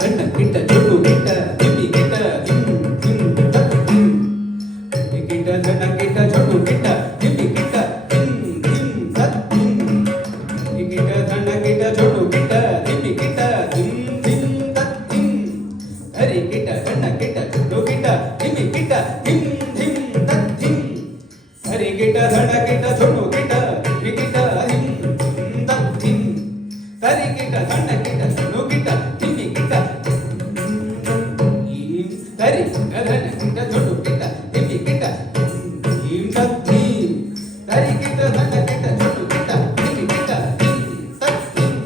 ಧಣ್ಣ ಕಿಟ್ಟ ಚೊಟ್ಟು ಕಿಟ್ಟ ತಿಮ್ಮಿ ಕಿಟ್ಟ ತಿಮ್ ತಿಮ್ ತಿಮ್ ಕಿಟ್ಟ ಧಣ್ಣ ಕಿಟ್ಟ ಚೊಟ್ಟು ಕಿಟ್ಟ ತಿಮ್ಮಿ ಕಿಟ್ಟ ತಿಮ್ ತಿಮ್ ತಿಮ್ ಕಿಟ್ಟ ಧಣ್ಣ ಕಿಟ್ಟ ಚೊಟ್ಟು ಕಿಟ್ಟ ತಿಮ್ಮಿ ಕಿಟ್ಟ ತಿಮ್ ತಿಮ್ ತಿಮ್ ಹರಿ ಕಿಟ್ಟ ಧಣ್ಣ ಕಿಟ್ಟ ಚೊಟ್ಟು ಕಿಟ್ಟ ತಿಮ್ಮಿ ಕಿಟ್ಟ ತಿಮ್ ತಿಮ್ ತಿಮ್ ಹರಿ ಕಿಟ್ಟ ಧಣ್ಣ ಕಿಟ್ಟ ಚೊಟ್ಟು ಕಿಟ್ಟ ತಿಮ್ಮಿ ಕಿಟ್ಟ ತಿಮ್ ತಿಮ್ ಹರಿ ಕಿಟ್ಟ ಧಣ್ಣ ಕಿಟ್ಟ ಚೊಟ್ಟು ಕಿಟ್ಟ ತಿಮ್ಮಿ ಕಿಟ್ಟ ಹರಿ ಧಣ್ಣ ಕಿಟ್ಟ ಚೊಟ್ಟು ಕಿಟ್ಟ ತಿಮ್ಮಿ ಕಿಟ್ಟ ತಿಮ್ ತಿಮ್ ಹರಿ ಕಿಟ್ಟ ಧಣ್ಣ ಕಿಟ್ಟ ಚೊಟ್ಟು ಕಿಟ್ಟ ತಿಮ್ಮಿ ಕಿಟ್ಟ ತಿಮ್ ತಿಮ್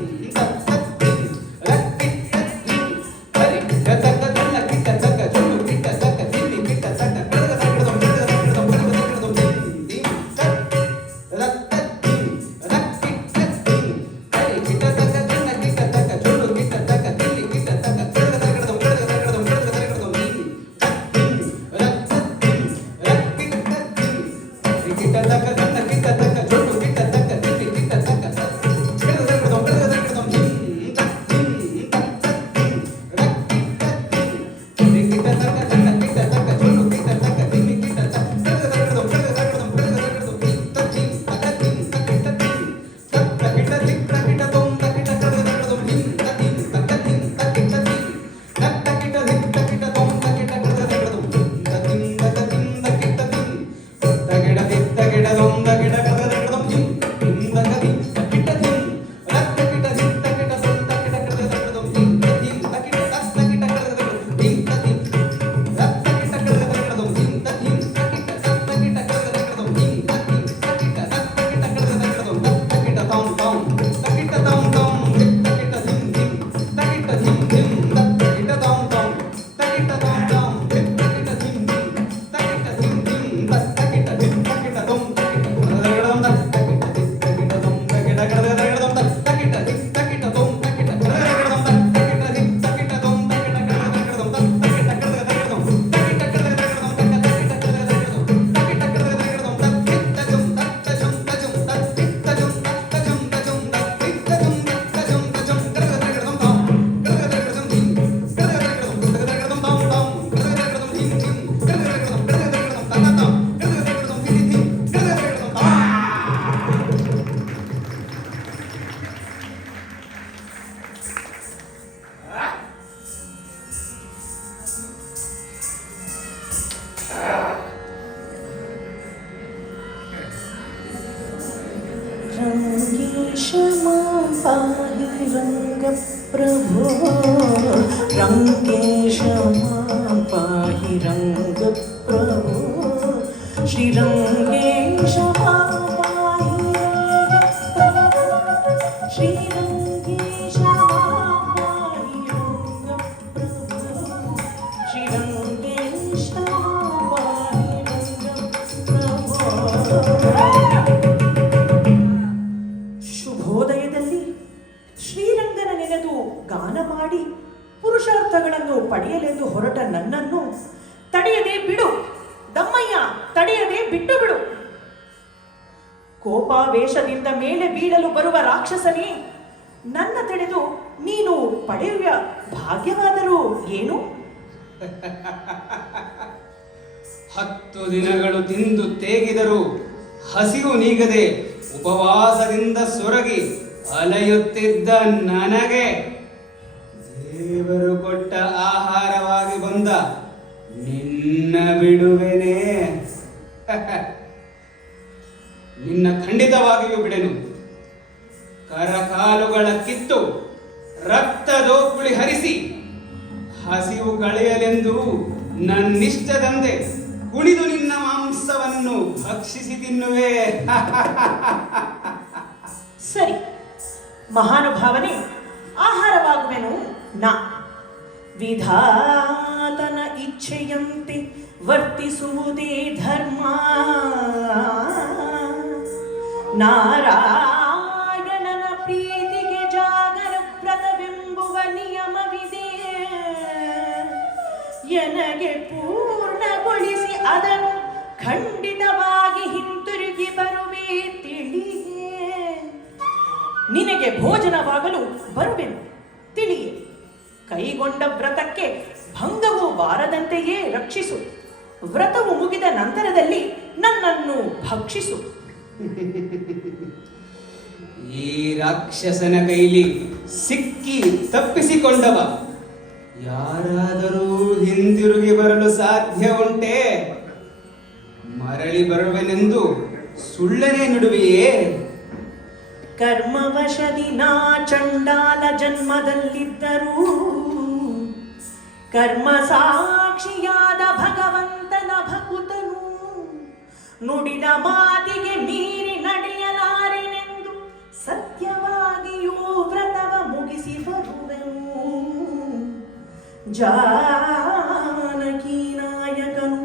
ತಿಮ್ ರಕ್ಕಿಟ್ಟ ತಿಮ್ ಹರಿ ಕಿಟ್ಟ ತಕ್ಕ ಧಣ್ಣ ಕಿಟ್ಟ ತಕ್ಕ ಚೊಟ್ಟು ಕಿಟ್ಟ ತಕ್ಕ ತಿಮ್ಮಿ ಕಿಟ್ಟ ತಕ್ಕ ಕಡಗ ತಕ್ಕಡದಂ ಕಡಗ ತಕ್ಕಡದಂ ಕಡಗ ತಕ್ಕಡದಂ ತಿಮ್ ತಕ್ ರಕ್ತ ತಿಮ್ ರಕ್ಕಿಟ್ಟ ತಿಮ್ ಹರಿ ಕಿಟ್ಟ ತಕ್ಕ ಧಣ್ಣ ಕಿಟ್ಟ ತಕ್ಕ ಚೊಟ್ಟು ಕಿಟ್ಟ ತಕ್ಕ ತಿಮ್ಮಿ ಕಿಟ್ಟ ತಕ್ಕ ಕಡಗ ತಕ್ಕಡದಂ ಕಡಗ ತಕ್ಕಡದಂ ಕಡಗ ತಕ್ಕಡದಂ ತಿಮ್ ತಿಮ್ ರಕ್ತ ತಿಮ್ ರಕ್ಕಿಟ್ಟ ತಿಮ್ ಹರಿ ಕಿಟ್ಟ ತಕ್ಕ ಧಣ್ಣ ಕಿಟ್ಟ ತಕ್ಕ ಚೊಟ್ಟು ಕಿಟ್ಟ ತಕ್ಕ ತಿಮ್ಮಿ ಕಿಟ್ಟ ತಕ್ಕ ಕಡಗ ತಕ್ಕಡದಂ ಕಡಗ ತಕ್ಕಡದಂ ತಿಮ್ ತಕ್ ತಿಮ್ ತಕ್ ತಿಮ್ ರಕ್ಕಿಟ್ಟ ತಿಮ್ ಹರಿ ಕಿಟ್ಟ ತಕ್ಕ ಧಣ್ಣ ಕಿಟ್ಟ ತಕ್ಕ ಚೊಟ್ಟು ಕಿಟ್ಟ ತಕ್ಕ ತಿಮ್ಮಿ ಕಿಟ್ಟ ತಕ್ಕ ಕಡಗ ತಕ್ಕಡದಂ ಕಡಗ ತಕ್ಕಡದಂ ಕಡಗ ತಕ್ಕಡದಂ ತಿಮ್ ತಕ್ ತಿಮ್ ತಕ ತಿಮ್ ತಕ್ಕಿಟ್ಟ ತಿಮ್ ತಕ್ಕ ಕಿಟ್ಟ ತಿಕ್ಕ ಕಿಟ್ಟ ತೊಂ ತಕ್ಕಿಟ್ಟ ಕಡಗ ತಕ್ಕಡದಂ ತಿಮ್ ತಕ್ ತಿಮ್ ತಕ್ಕ ತಿಮ್ ತಕ್ಕಿಟ್ಟ ತಿಮ್ ತಕ್ಕ ಕಿಟ್ಟ ತಿಕ್ಕ ಕಿಟ್ಟ ತೊಂ ತಕ್ಕಿಟ್ಟ ಕಡಗ ತಕ್ಕಡದಂ ತಿಮ್ ತಕ್ ತಿಮ್ ತಕ್ಕ ತಿಮ್ ತಕ್ಕಿಟ್ಟ ತಿಮ್ ತಕ್ಕಿಟ್ಟ ತಿಕ್ಕ ಕಿಟ್ಟ ತೊಂ ತಕ್ಕಿಟ್ಟ ಕಡಗ ತಕ್ಕಡದಂ ತಿಮ್ ತಿಮ್ ತಕ್ಕ ತಿಮ್ ತಕ್ಕಿಟ್ಟ ತಿಮ್ ರಕ್ತ ಕಿಟ್ಟ ತಿಕ್ಕ ಕಿಟ್ಟ ತೊಂ ತಕ್ಕಿಟ್ಟ ಕಡಗ ತಕ್ಕಡದಂ ತಿಮ್ ತಕ್ ತಿಮ್ ತಕ್ಕಿಟ್ಟ ತಕ್ಕ ಕಿಟ್ಟ ಕಡಗ ತಕ್ಕಡದಂ ತಿಮ್ ತಕ್ ತಿಮ್ ರಕ್ತ ಕಿಟ್ಟ ಕಡಗ ತಕ್ಕಡದಂ ತಿಮ್ ತಕ್ ತಿಮ್ ತಕ್ಕಿಟ್ಟ ತಕ್ಕ ಕಿಟ್ಟ ಕಡಗ ತಕ್ಕಡದಂ ತಿಮ್ ತಕ್ ತಿಮ್ ತಕ್ಕಿಟ್ಟ ತಕ್ಕ ಕಿಟ್ಟ ಕಡಗ ತಕ್ಕಡದಂ ತಕ್ಕಿಟ್ಟ ತೊಂ ತೊಂ ತಕ್ಕಿಟ್ಟ ತೊಂ ತೊಂ ತಕ್ಕಿಟ್ಟ ತಿಮ್ ತಿಮ್ ತಕ್ಕಿಟ್ಟ ತಿಮ್ ತಿಮ್ ತಕ್ಕಿಟ್ಟ ತೊಂ ತೊಂ ತಕ್ಕಿಟ್ಟ ತೊಂ ತೊಂ ತಕ್ಕಿಟ್ಟ ತಿಮ್ ತಿಮ್ ತಕ್ಕಿಟ್ಟ ತಿಮ್ ತಿಮ್ ತಕ್ಕಿಟ್ಟ ತಿಮ್ ತಕ್ಕಿಟ್ಟ ತೊಂ ತಕ್ಕಿಟ್ಟ ಕಡಗ ತಕ್ಕಡದಂ ತಕ್ಕಿಟ್ಟ ತಿಮ್ ತಕ್ಕಿಟ್ಟ ತೊಂ ತಕ್ಕಿಟ್ಟ ಕಡಗ ತಕ್ಕಡದಂ ತಕ್ಕಿಟ್ಟ ತಿಮ್ ತಕ್ಕಿಟ್ಟ ತೊಂ ತಕ್ಕಿಟ್ಟ ಕಡಗ ತಕ್ಕಡದಂ ತಕ್ಕಿಟ್ಟ ತಿಮ್ ತಕ್ಕಿಟ್ಟ ತೊಂ ತಕ್ಕಿಟ್ಟ ಕಡಗ ತಕ್ಕಡದಂ ತಕ್ಕಿಟ್ಟ ಕಡಗ ತಕ್ಕಡದಂ ತಕ್ಕಿಟ್ಟ ಕಡಗ ತಕ್ಕಡದಂ ತಕ್ಕಿಟ್ಟ ಕಡಗ ತಕ್ಕಡದಂ ತಕ್ಕಿಟ್ಟ ಕಡಗ ತಕ್ಕಡದಂ ತಕ್ಕಿಟ್ಟ ಜಂ ತಕ್ಕ ಜಂ ತಜಂ ತಕ್ಕಿಟ್ಟ ಜಂ ತಕ್ಕ ಜಂ ತಜಂ ತಕ್ಕಿಟ್ಟ ಜಂ ತಕ್ಕ ಜಂ ತಜಂ ಕಡಗ ತಕ್ಕಡದಂ ತಾಂ ಕಡಗ ತಕ್ಕಡದಂ ತಿಮ್ ಕಡಗ ತಕ್ಕಡದಂ ಕಡಗ ತಕ್ಕಡದಂ ತಾಂ ತಾಂ ಕಡಗ ತಕ್ಕಡದಂ ತಿಮ್ ತಿಮ್ ಕಡಗ ತಕ್ಕಡದಂ ಕಡಗ ತಕ್ಕಡದಂ ತಕ್ಕ ತಾಂ ಕಡಗ ತಕ್ಕಡದಂ ತಿಮ್ ತಿಮ್ ಕಡಗ ತಕ್ಕಡದಂ ತಾಂ रङ्गेश मां पाहि रङ्गप्रभो रङ्गेश मां पाहि रङ्गप्रभो श्रीरङ्गेश मां पाहि रङ्गप्रभो श्रीरङ्गेश मां पाहि रङ्गप्रभो श्रीरङ्गेश मां पाहि रङ्गप्रभो ಶುಭೋದಯದಲ್ಲಿ ಶ್ರೀರಂಗನ ನೆನೆದು ಗಾನ ಮಾಡಿ ಪುರುಷಾರ್ಥಗಳನ್ನು ಪಡೆಯಲೆಂದು ಹೊರಟ ನನ್ನನ್ನು ತಡೆಯದೆ ಬಿಡು ದಮ್ಮಯ್ಯ, ತಡೆಯದೆ ಬಿಟ್ಟು ಬಿಡು. ಕೋಪಾವೇಶದಿಂದ ಮೇಲೆ ಬೀಳಲು ಬರುವ ರಾಕ್ಷಸನೇ, ನನ್ನ ತಡೆದು ನೀನು ಪಡೆಯುವ ಭಾಗ್ಯವಾದರೂ ಏನು? 10 ದಿನಗಳು ತಿಂದು ತೇಗಿದರೂ ಹಸಿವು ನೀಗದೆ ಉಪವಾಸದಿಂದ ಸೊರಗಿ ಅಲೆಯುತ್ತಿದ್ದ ನನಗೆ ದೇವರು ಕೊಟ್ಟ ಆಹಾರವಾಗಿ ಬಂದ ನಿನ್ನ ಬಿಡುವೆನೆ. ನಿನ್ನ ಖಂಡಿತವಾಗಿಯೂ ಬಿಡೆನು. ಕರಕಾಲುಗಳ ಕಿತ್ತು ರಕ್ತದೋಕುಳಿ ಹರಿಸಿ ಹಸಿವು ಕಳೆಯಲೆಂದು ನನ್ನಿಷ್ಟದಂತೆ ಕುಣಿದು ನಿನ್ನ ಮಾಂಸವನ್ನು ಭಕ್ಷಿಸಿ ತಿನ್ನುವೆ. ಸರಿ, ಮಹಾನುಭಾವನೆ, ಆಹಾರವಾಗುವೆನು ನಾ. ವಿಧಾತನ ಇಚ್ಛೆಯಂತೆ ವರ್ತಿಸುವುದೇ ಧರ್ಮ. ನಾರಾಯಣನ ಪ್ರೀತಿಗೆ ಜಾಗರ ವ್ರತವೆಂಬುವ ನಿಯಮವಿದೆ. ನನಗೆ ಪೂರ್ಣಗೊಳಿಸಿ ಅದನ್ನು ಖಂಡಿತವಾಗಿ ಹಿಂತಿರುಗಿ ಬರುವೆ ತಿಳಿಯೇ. ನಿನಗೆ ಭೋಜನವಾಗಲು ಬರುವೆನು ತಿಳಿಯೇ. ಕೈಗೊಂಡ ವ್ರತಕ್ಕೆ ಭಂಗವು ಬಾರದಂತೆಯೇ ರಕ್ಷಿಸು. ವ್ರತವು ಮುಗಿದ ನಂತರದಲ್ಲಿ ನನ್ನನ್ನು ಭಕ್ಷಿಸು. ಈ ರಾಕ್ಷಸನ ಕೈಲಿ ಸಿಕ್ಕಿ ತಪ್ಪಿಸಿಕೊಂಡವ ಯಾರಾದರೂ ಹಿಂದಿರುಗಿ ಬರಲು ಸಾಧ್ಯ ಉಂಟೆ? ಮರಳಿ ಬರುವೆನೆಂದು ಸುಳ್ಳನೆ ನುಡುವೆಯೇ? ಕರ್ಮವಶದಿ ನಾ ಚಂಡಾಲ ಜನ್ಮದಲ್ಲಿದ್ದರೂ ಕರ್ಮ ಸಾಕ್ಷಿಯಾದ ಭಗವಂತನ ಭಕುತನು ನುಡಿದ ಮಾತಿಗೆ ಮೀರಿ ನಡೆಯಲಾರೆನೆಂದು ಸತ್ಯವಾಗಿಯೂ ವ್ರತವ ಮುಗಿಸಿ ಬರುವೆನು. ಜಾನಕಿ ನಾಯಕನು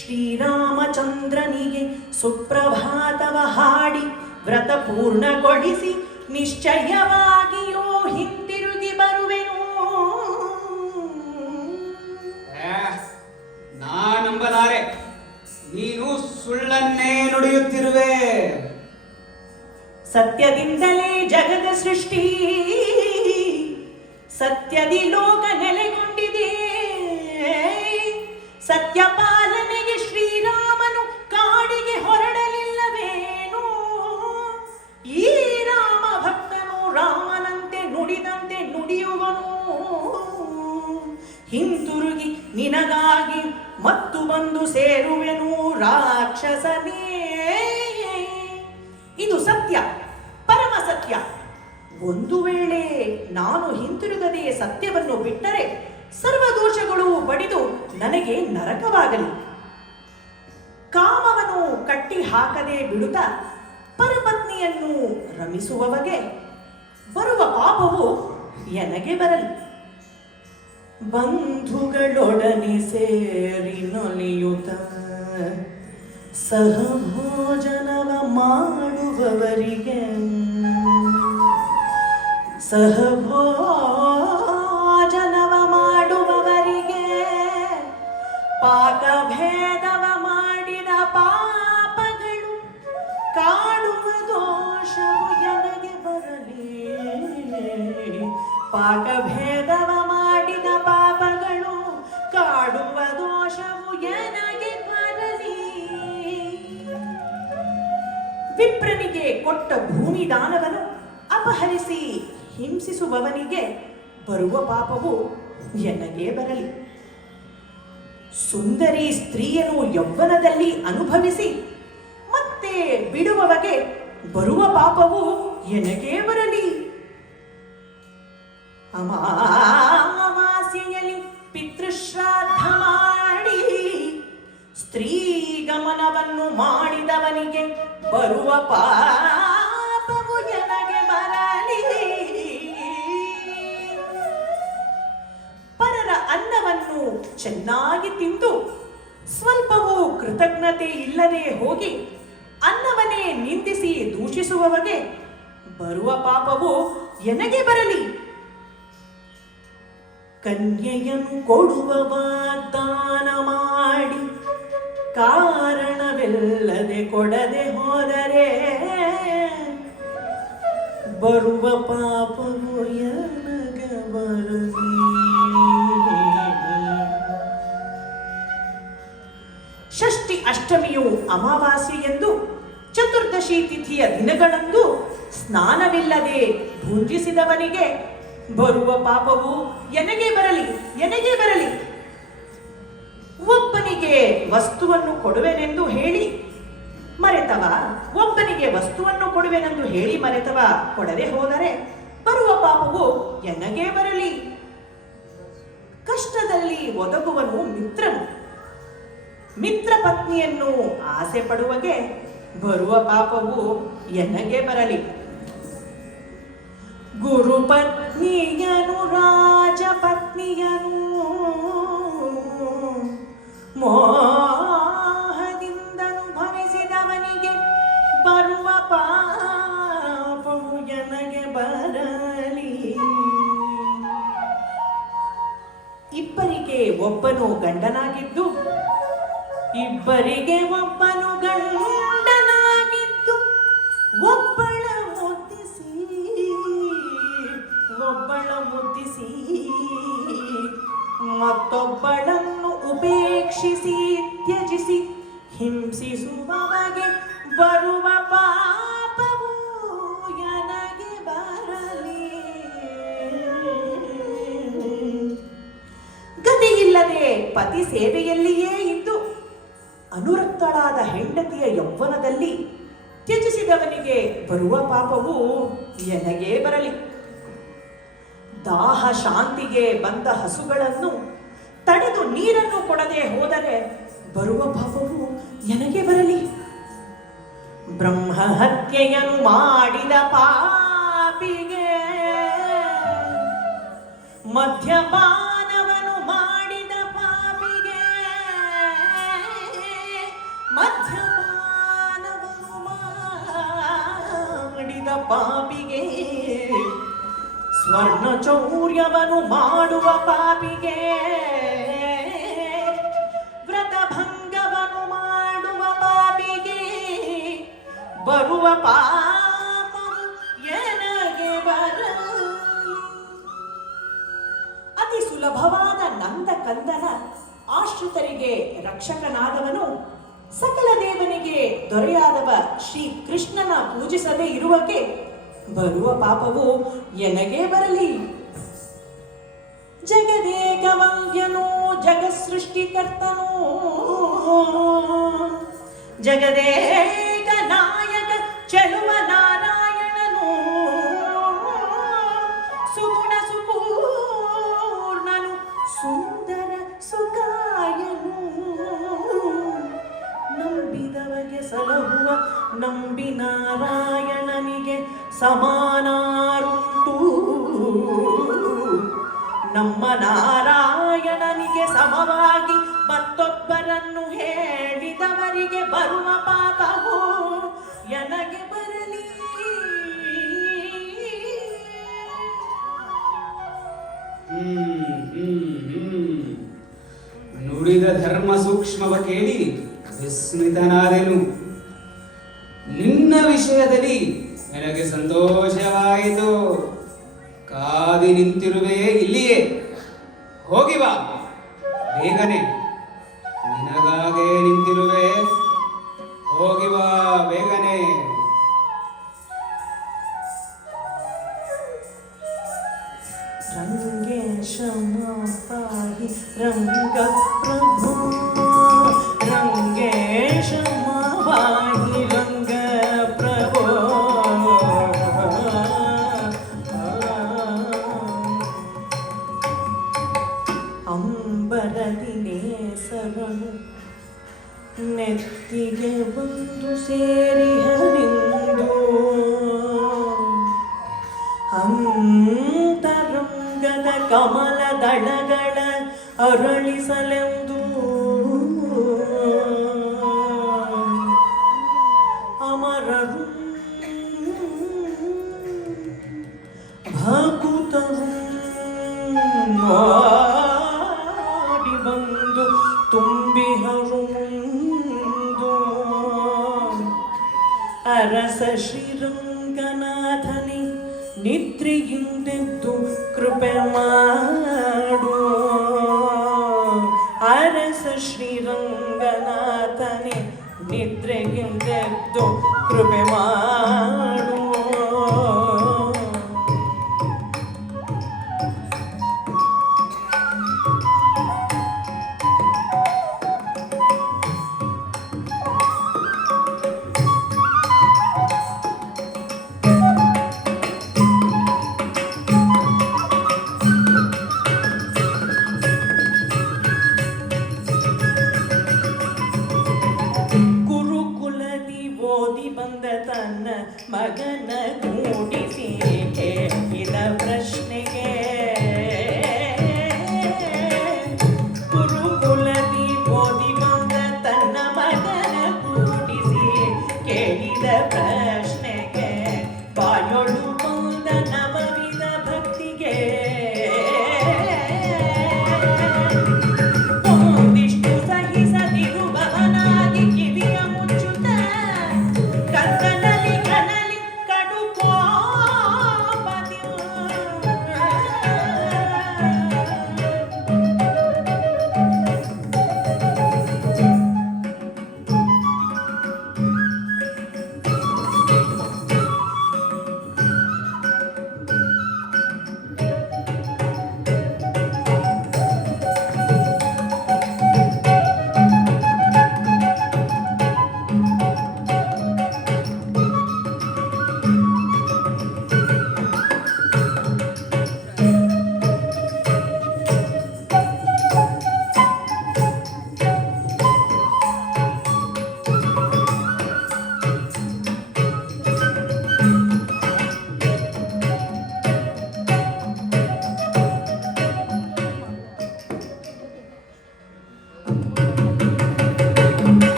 ಶ್ರೀರಾಮಚಂದ್ರನಿಗೆ ಸುಪ್ರಭಾತವ ಹಾಡಿ ವ್ರತ ಪೂರ್ಣಗೊಳಿಸಿ ನಿಶ್ಚಯವಾಗಿಯೂ ಹಿಂತಿರುಗಿ ಬರುವೆನು. ನಾನಂಬಲಾರೆ, ನೀನು ಸುಳ್ಳನ್ನೇ ನುಡಿಯುತ್ತಿರುವೆ. ಸತ್ಯದಿಂದಲೇ ಜಗದ ಸೃಷ್ಟಿ, ಸತ್ಯದಿ ಲೋಕ ನೆಲೆಗೊಂಡಿದೆ. ಸತ್ಯ ಪಾಲನೆಗೆ ಶ್ರೀರಾಮನು ಕಾಡಿಗೆ ಹೊರಡಲಿಲ್ಲವೇನು? ಈ ರಾಮ ಭಕ್ತನು ರಾಮನಂತೆ ನುಡಿದಂತೆ ನುಡಿಯುವನು. ಹಿಂತಿರುಗಿ ನಿನಗಾಗಿ ಮತ್ತು ಬಂದು ಸೇರುವೆನು ರಾಕ್ಷಸನೇ. ಇದು ಸತ್ಯ, ಪರಮ ಸತ್ಯ. ಒಂದು ವೇಳೆ ನಾನು ಹಿಂತಿರುಗದೆ ಸತ್ಯವನ್ನು ಬಿಟ್ಟರೆ ಸರ್ವದೋಷಗಳು ಬಡಿದು ನನಗೆ ನರಕವಾಗಲಿ. ಕಾಮವನ್ನು ಕಟ್ಟಿ ಹಾಕದೆ ಬಿಡುತ್ತಾ ಪರಪತ್ನಿಯನ್ನು ರಮಿಸುವವಗೆ ಬರುವ ಪಾಪವು ಎನಗೆ ಬರಲಿ. ಬಂಧುಗಳೊಡನೆ ಸೇರಿ ನಲಿಯುತ್ತ ಸಹಭೋಜನವ ಮಾಡುವವರಿಗೆ ಪಾಕಭೇದವ ಮಾಡಿದ ಪಾಪಗಳು ಕಾಡುವ ದೋಷವು ಎನಗೆ ಬರಲಿ. ಪಾಕಭೇದವ ಮಾಡಿದ ಪಾಪಗಳು ಕಾಡುವ ದೋಷವು ಎನಗೆ ಬರಲಿ. ವಿಪ್ರನಿಗೆ ಕೊಟ್ಟ ಭೂಮಿ ದಾನವನ್ನು ಅಪಹರಿಸಿ ಹಿಂಸಿಸುವವನಿಗೆ ಬರುವ ಪಾಪವು ಎನಗೆ ಬರಲಿ. ಸುಂದರಿ ಸ್ತ್ರೀಯನ್ನು ಯೌವನದಲ್ಲಿ ಅನುಭವಿಸಿ ಮತ್ತೆ ಬಿಡುವವಗೆ ಬರುವ ಪಾಪವು ಎನಗೆ ಬರಲಿ. ಅಮಾವಾಸ್ಯೆಯಲ್ಲಿ ಪಿತೃಶ್ರಾದ್ದ ಮಾಡಿ ಸ್ತ್ರೀ ಗಮನವನ್ನು ಮಾಡಿದವನಿಗೆ ಬರುವ ಪಾಪವು ಎನಗೆ ಬರಲಿ. ಪರರ ಅನ್ನವನ್ನು ಚೆನ್ನಾಗಿ ತಿಂದು ಸ್ವಲ್ಪವೂ ಕೃತಜ್ಞತೆ ಇಲ್ಲದೆ ಹೋಗಿ ಅನ್ನವನ್ನೇ ನಿಂದಿಸಿ ದೂಷಿಸುವವಗೆ ಬರುವ ಪಾಪವು ಎನಗೆ ಬರಲಿ. ಕನ್ಯೆಯನ್ನು ಕೊಡುವ ವಾಗ್ದಾನ ಮಾಡಿ ಕಾರಣವಿಲ್ಲದೆ ಕೊಡದೆ ಹೋದರೆ ಬರುವ ಪಾಪವು ಎನಗೆ ಬರಲಿ. ಷಷ್ಠಿ ಅಷ್ಟಮಿಯು ಅಮಾವಾಸ್ಯೆಯೆಂದು ಚತುರ್ದಶಿ ತಿಥಿಯ ದಿನಗಳಂದು ಸ್ನಾನವಿಲ್ಲದೆ ಭುಂಜಿಸಿದವನಿಗೆ ಬರುವ ಪಾಪವು ಎನಗೆ ಬರಲಿ, ಎನಗೆ ಬರಲಿ. ಒಬ್ಬನಿಗೆ ವಸ್ತುವನ್ನು ಕೊಡುವೆನೆಂದು ಹೇಳಿ ಮರೆತವ, ಒಬ್ಬನಿಗೆ ವಸ್ತುವನ್ನು ಕೊಡುವೆನೆಂದು ಹೇಳಿ ಮರೆತವ ಕೊಡದೆ ಹೋದರೆ ಬರುವ ಪಾಪವು ಎನಗೆ ಬರಲಿ. ಕಷ್ಟದಲ್ಲಿ ಒದಗುವನು ಮಿತ್ರನು. ಮಿತ್ರ ಪತ್ನಿಯನ್ನು ಆಸೆ ಪಡುವಗೆ ಬರುವ ಪಾಪವು ಎನಗೆ ಬರಲಿ. ಗುರುಪತ್ನಿಯನು ರಾಜಪತ್ನಿಯನು ಮೋಹದಿಂದನು ಭವಿಸಿದವನಿಗೆ ಬರುವ ಪಾಪವು ಎನಗೆ ಬರಲಿ. ಇಬ್ಬರಿಗೆ ಒಬ್ಬನು ಗಂಡನಾಗಿದ್ದು ಇಬ್ಬರಿಗೆ ಒಬ್ಬನು ಗಂಡನಾಗಿದ್ದು ಒಬ್ಬಳ ಮುದ್ದಿಸಿ ಒಬ್ಬಳ ಮುದ್ದಿಸಿ ಮತ್ತೊಬ್ಬಳನ್ನು ಉಪೇಕ್ಷಿಸಿ ತ್ಯಜಿಸಿ ಹಿಂಸಿಸುವವಗೆ ಬರುವ ಪಾಪವು ನನಗೆ ಬರಲಿ. ಗತಿಯಿಲ್ಲದೆ ಪತಿ ಸೇವೆಯಲ್ಲಿಯೇ ಇದ್ದು ಅನುರಕ್ತಳಾದ ಹೆಂಡತಿಯ ಯೌವನದಲ್ಲಿ ತ್ಯಜಿಸಿದವನಿಗೆ ಬರುವ ಪಾಪವು ನನಗೇ ಬರಲಿ. ದಾಹ ಶಾಂತಿಗೆ ಬಂದ ಹಸುಗಳನ್ನು ತಡೆದು ನೀರನ್ನು ಕೊಡದೆ ಹೋದರೆ ಬರುವ ಪಾಪವು ನನಗೆ ಬರಲಿ. ಬ್ರಹ್ಮ ಹತ್ಯೆಯನ್ನು ಮಾಡಿದ ಪಾಪಿಗೆ ಮದ್ಯಪಾನವನ್ನು ಮಾಡಿದ ಪಾಪಿಗೆ ಮದ್ಯಪಾನವನ್ನು ಮಾಡಿದ ಪಾಪಿಗೆ ಸ್ವರ್ಣ ಚೌರ್ಯವನ್ನು ಮಾಡುವ ಪಾಪಿಗೆ ವ್ರತಭಂಗವನ್ನು ಮಾಡುವ ಪಾಪಿಗೆ ಬರುವ ಪಾಪ ನನಗೆ ಬರಲಿ. ಅತಿ ಸುಲಭವಾದ ನಂದ ಕಂದನ ಆಶ್ರಿತರಿಗೆ ರಕ್ಷಕನಾದವನು ಸಕಲ ದೇವನಿಗೆ ದೊರೆಯಾದವ ಶ್ರೀ ಕೃಷ್ಣನ ಪೂಜಿಸದೇ ಇರುವಕ್ಕೆ ಬರುವ ಪಾಪವು ನನಗೇ ಬರಲಿ. ಜಗದೇಕವಂದ್ಯನು ಜಗಸೃಷ್ಟಿಕರ್ತನು ಜಗದೇಕ ನಾಯಕ ಚೆಲುವ ನಾರಾಯಣನು ಸುಗುಣ ಸುಪೂರ್ಣನು ಸುಂದರ ಸುಖಾಯನು ನಂಬಿದವಗೆ ಸಲಹುವ ನಂಬಿ ನಾರಾಯಣನಿಗೆ ಸಮಾನಾರುಂಟು. ನಮ್ಮ ನಾರಾಯಣನಿಗೆ ಸಮವಾಗಿ ಮತ್ತೊಬ್ಬರನ್ನು ಹೇಳಿದವರಿಗೆ ಬರುವ ಪಾಪವು ನನಗೆ ಬರಲಿ. ನುಡಿದ ಧರ್ಮ ಸೂಕ್ಷ್ಮವ ಕೇಳಿ ವಿಸ್ಮಿತನಾದೆನು. ನಿನ್ನ ವಿಷಯದಲ್ಲಿ ನನಗೆ ಸಂತೋಷವಾಯಿತು. ಕಾದಿ ನಿಂತಿರುವೆ ಇಲ್ಲಿಯೇ, ಹೋಗಿ ಬಾ ಬೇಗನೆ. ನಿನಗಾಗೆ ನಿಂತಿರುವೆ, ಹೋಗಿ ಬಾ ಬೇಗನೆ. ರಂಗೇಶ ಮಾಪಾಹಿ ರಂಗ ಪ್ರಭು ರಂಗೇಶ ಮಾಪಾಹಿ ರಂಗ ಪ್ರಭು ಅಂಬರದಿ ನೇಸರನು ನೆತ್ತಿಗೆ ಬಂದು ಸೇರಿಹರಿಂದು ಅಂತರಂಗದ ಕಮಲ ದಳಗಳ ಅರಳಿಸಲೆಂದು ಅಮರರು ಭಕುತರು ಮಾಡಿ ಬಂದು ತುಂಬಿಹರು ಮುಂದು ಅರಸ ಶ್ರೀರಂಗನಾಥನಿ ನಿದ್ರೆಯಿಂದೆದ್ದು ಕೃಪೆ ಮಾಡು. ಅರಸ ಶ್ರೀರಂಗನಾಥನೇ ನಿದ್ರೆಯಿಂದೆದ್ದು ಕೃಪೆ ಮಾಡು. ಗುರುಕುಲದಿ ಓದಿ ಬಂದ ತನ್ನ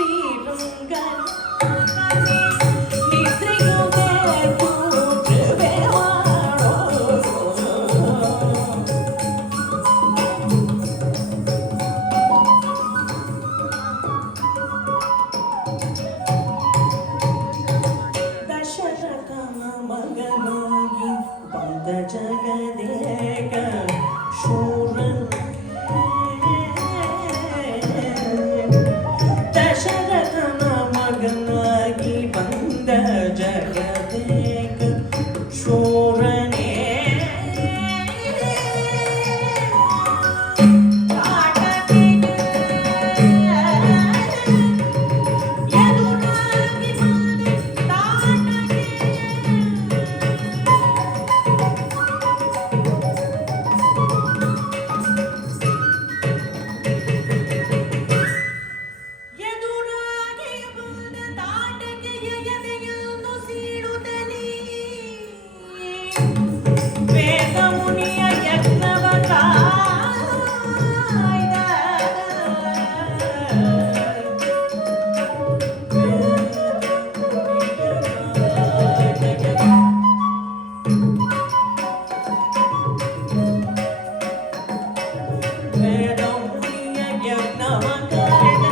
ಶ್ರೀರಂಗನ ನಿದ್ರೆಯು ಬೇಕು ಕೃಪೆ ಮಾಡೋ. ದಶರಥನ ಮಗನಾಗಿ ಬಂದ ಜಗದೇಕ ಶೂರನ ದಶರಥನ ಮಗನಾಗಿ ಬಂದ ಜಗದೇಕ ಶೂರನೇ ವೇದಮುನಿಯ ಯಜ್ಞವ ಕಾಯ್ದ ವೇದಮುನಿಯ ಯಜ್ಞವ ಕಾಯ್ದ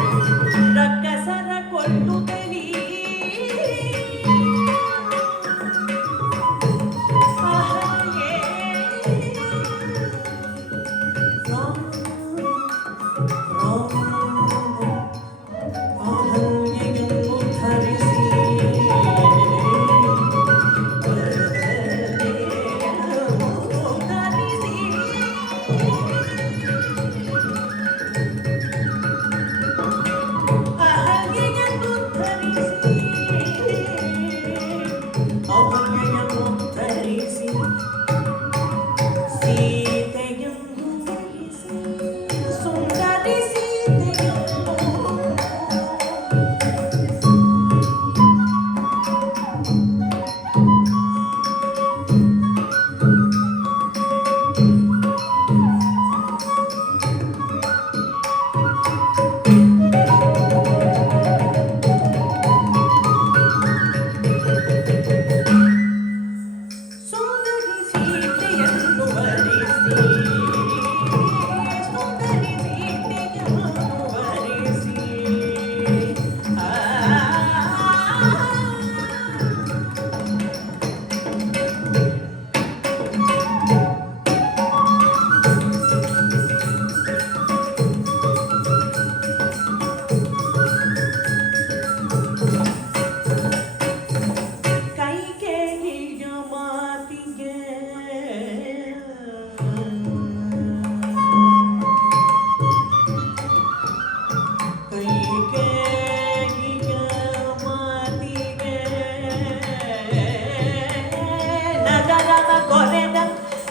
ರಕ್ಕಸರ ಕೊಲ್ಲುತ್ತಲೀ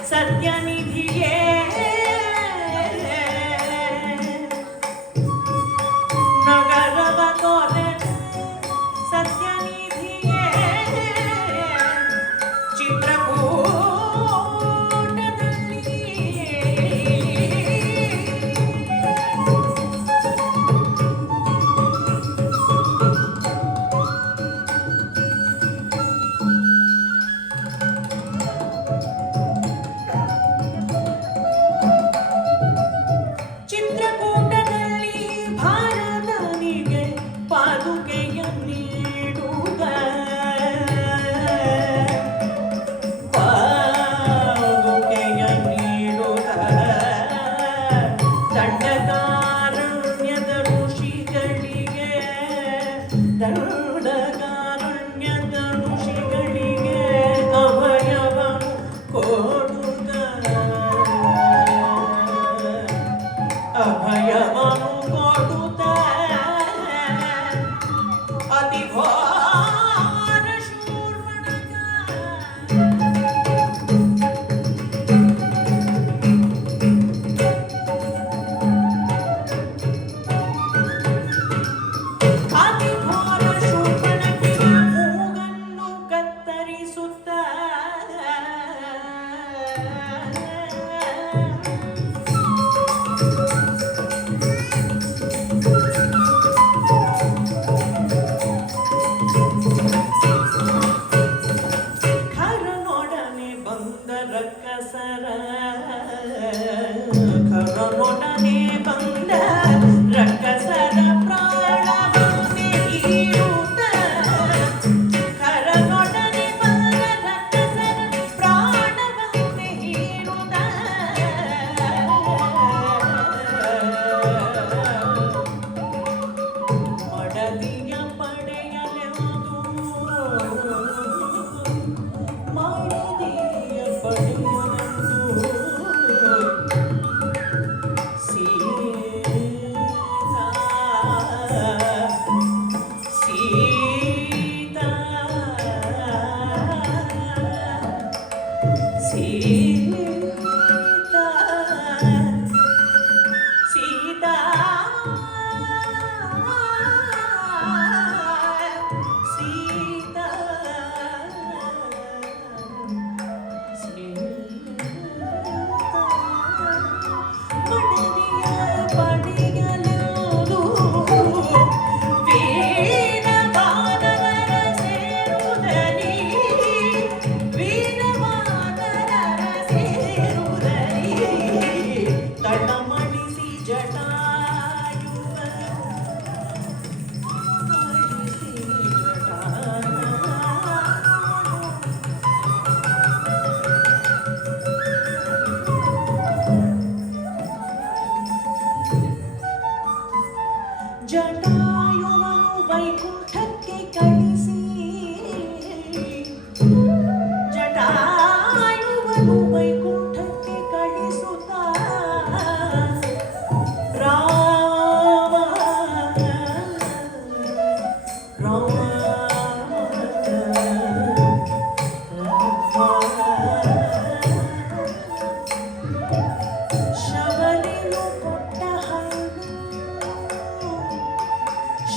ಸತ್ಯನಿಧಿಯೇ ನಗರದ ತೊರೆ ಸತ್ಯನಿಧಿಯೇ ಚಿತ್ರಕೂಟದಲ್ಲಿ ಭಾರತನಿಗೆ ಪಾದುಕೆಯ ನೀಡುವ ಪಾದುಕೆಯ ನೀಡುವ ದಂಡಕಾರಣ್ಯದ ಋಷಿಗಳಿಗೆ ದಂಡಕಾರಣ್ಯದ ಋಷಿಗಳಿಗೆ ಅಭಯವನ್ನು ಕೊಡುತ್ತ ಅಭಯವನ್ನು ಕೊಡುತ್ತ ಅತಿ ಘೋರ ಶೂರ್ಪಣಖ ಅತಿ ಘೋರ ಶೂರ್ಪಣಖಿಯ ಮೂಗನ್ನು ಕತ್ತರಿಸುತ್ತ ವೈಕುಂಠಕ್ಕೆ ಕಳಿಸಿ ಜಟಾಯುವನ್ನು ವೈಕುಂಠಕ್ಕೆ ಕಳಿಸುತ್ತಾ ರಾಮ ರಾಮ ಶಬರಿಯು ಕೊಟ್ಟ ಹಣ್ಣು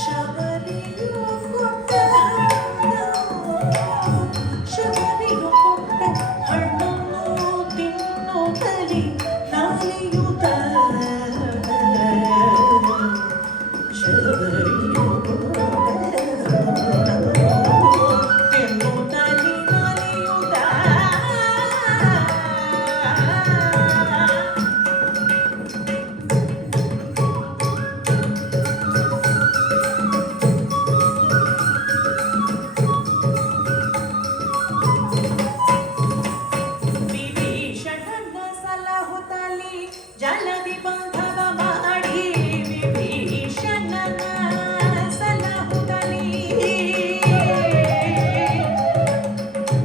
ಶಬರಿಯು ಕೊಟ್ಟ ಹಣ್ಣು ಶಬರಿಯು ಕೊಟ್ಟ ಹಣ್ಣನ್ನು ತಿನ್ನುತ್ತಲೇ ನಾಲಿಯುತ್ತ ಶಬರಿಯು ಕೊಟ್ಟ ಹಣ್ಣನ್ನು ತಿನ್ನುತ್ತಲೇ ನಾಲಿಯುತ್ತ ವಿಭೀಷಣನ ಸಲಹುತ್ತಲಿ ಜಲದಿ ಬಂಧವ ಮಾಡಿ ವಿಭೀಷಣನ ಸಲಹುತ್ತಲಿ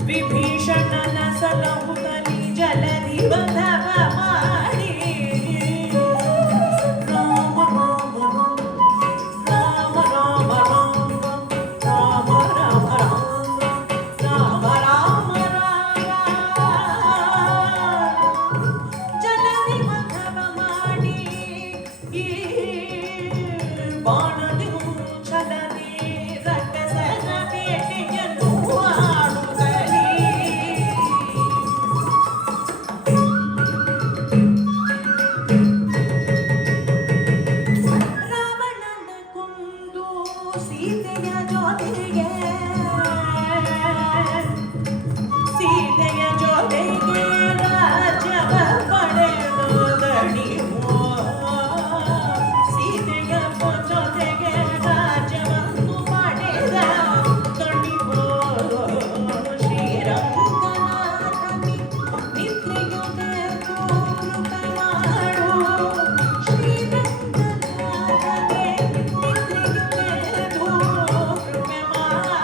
ವಿಭೀಷಣನ ಸಲಹುತ್ತಲಿ ಜಲದಿ ಬಂಧವ ಮಾಡಿ ರಾಮ ರಾಮ ರಾಮ ರಾಮ ರಾಮ ರಾಮ ರಾಮ ರಾಮ ಜಲದಿ ಬಂಧವ ಮಾಡಿ ಈ ಬಾಣದಿ ಛಲದಿ ರಕ್ಕಸನ ಬೇಟೆಯನ್ನು ಆಡುತ್ತಲೇ ರಾವಣನ ಕೊಂದು ಸೀತೆಯ ಜೊತೆಗೆ ರಾಜ್ಯವ ಪಡೆದೊಡಣಿಯೋ ಸೀತೆಯ ಜೊತೆಗೆ ರಾಜ್ಯವನ್ನು ಪಡೆದ ದಣಿವೋ ಶ್ರೀರಂಗನಾಥನಿ ನಿದ್ರೆಯುದೆದು ಕೃಪೆ ಮಾಡು ಶ್ರೀರಂಗನಾಥನೇ ನಿದ್ರೆಯುದೆದು ಕೃಪೆ ಮಾಡು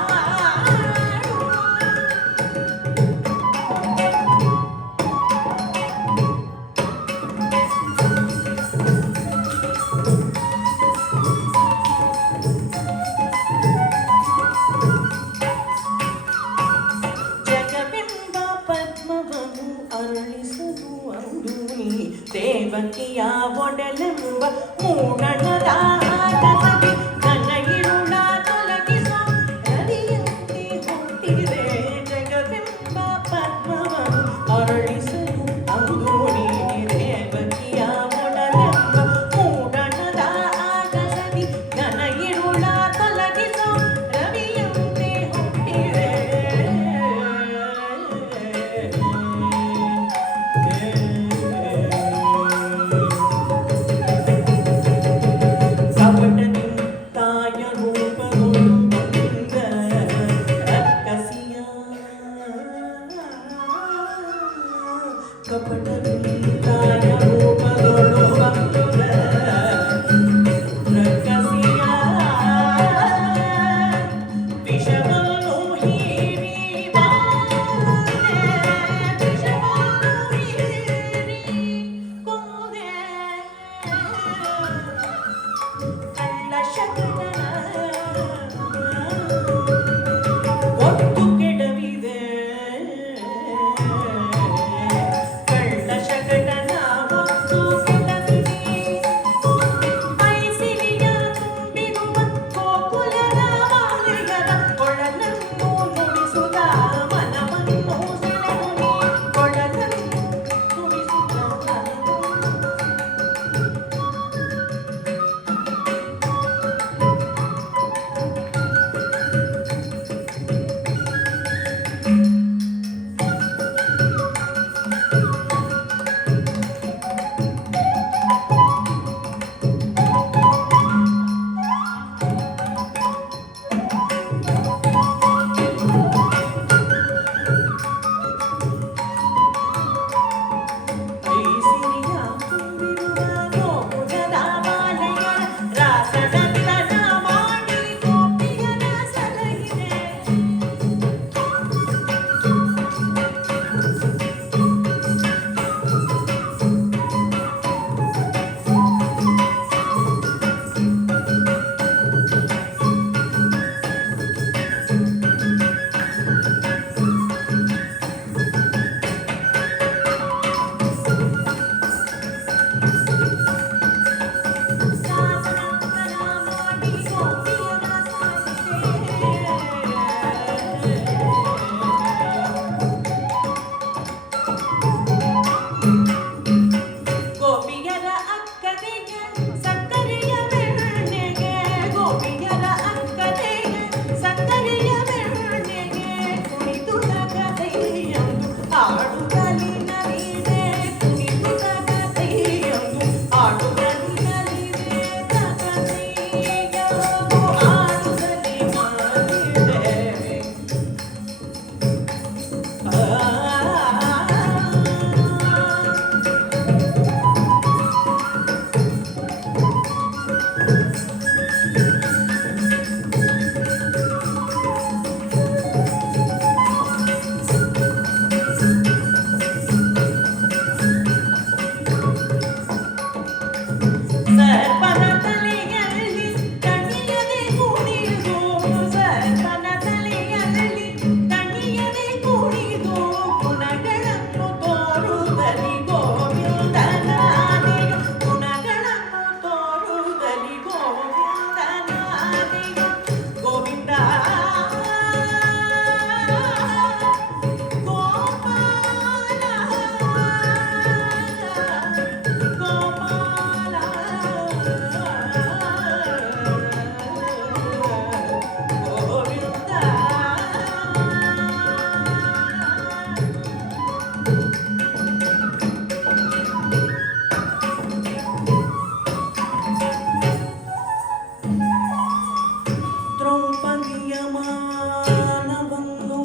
ಮಾನವನ್ನು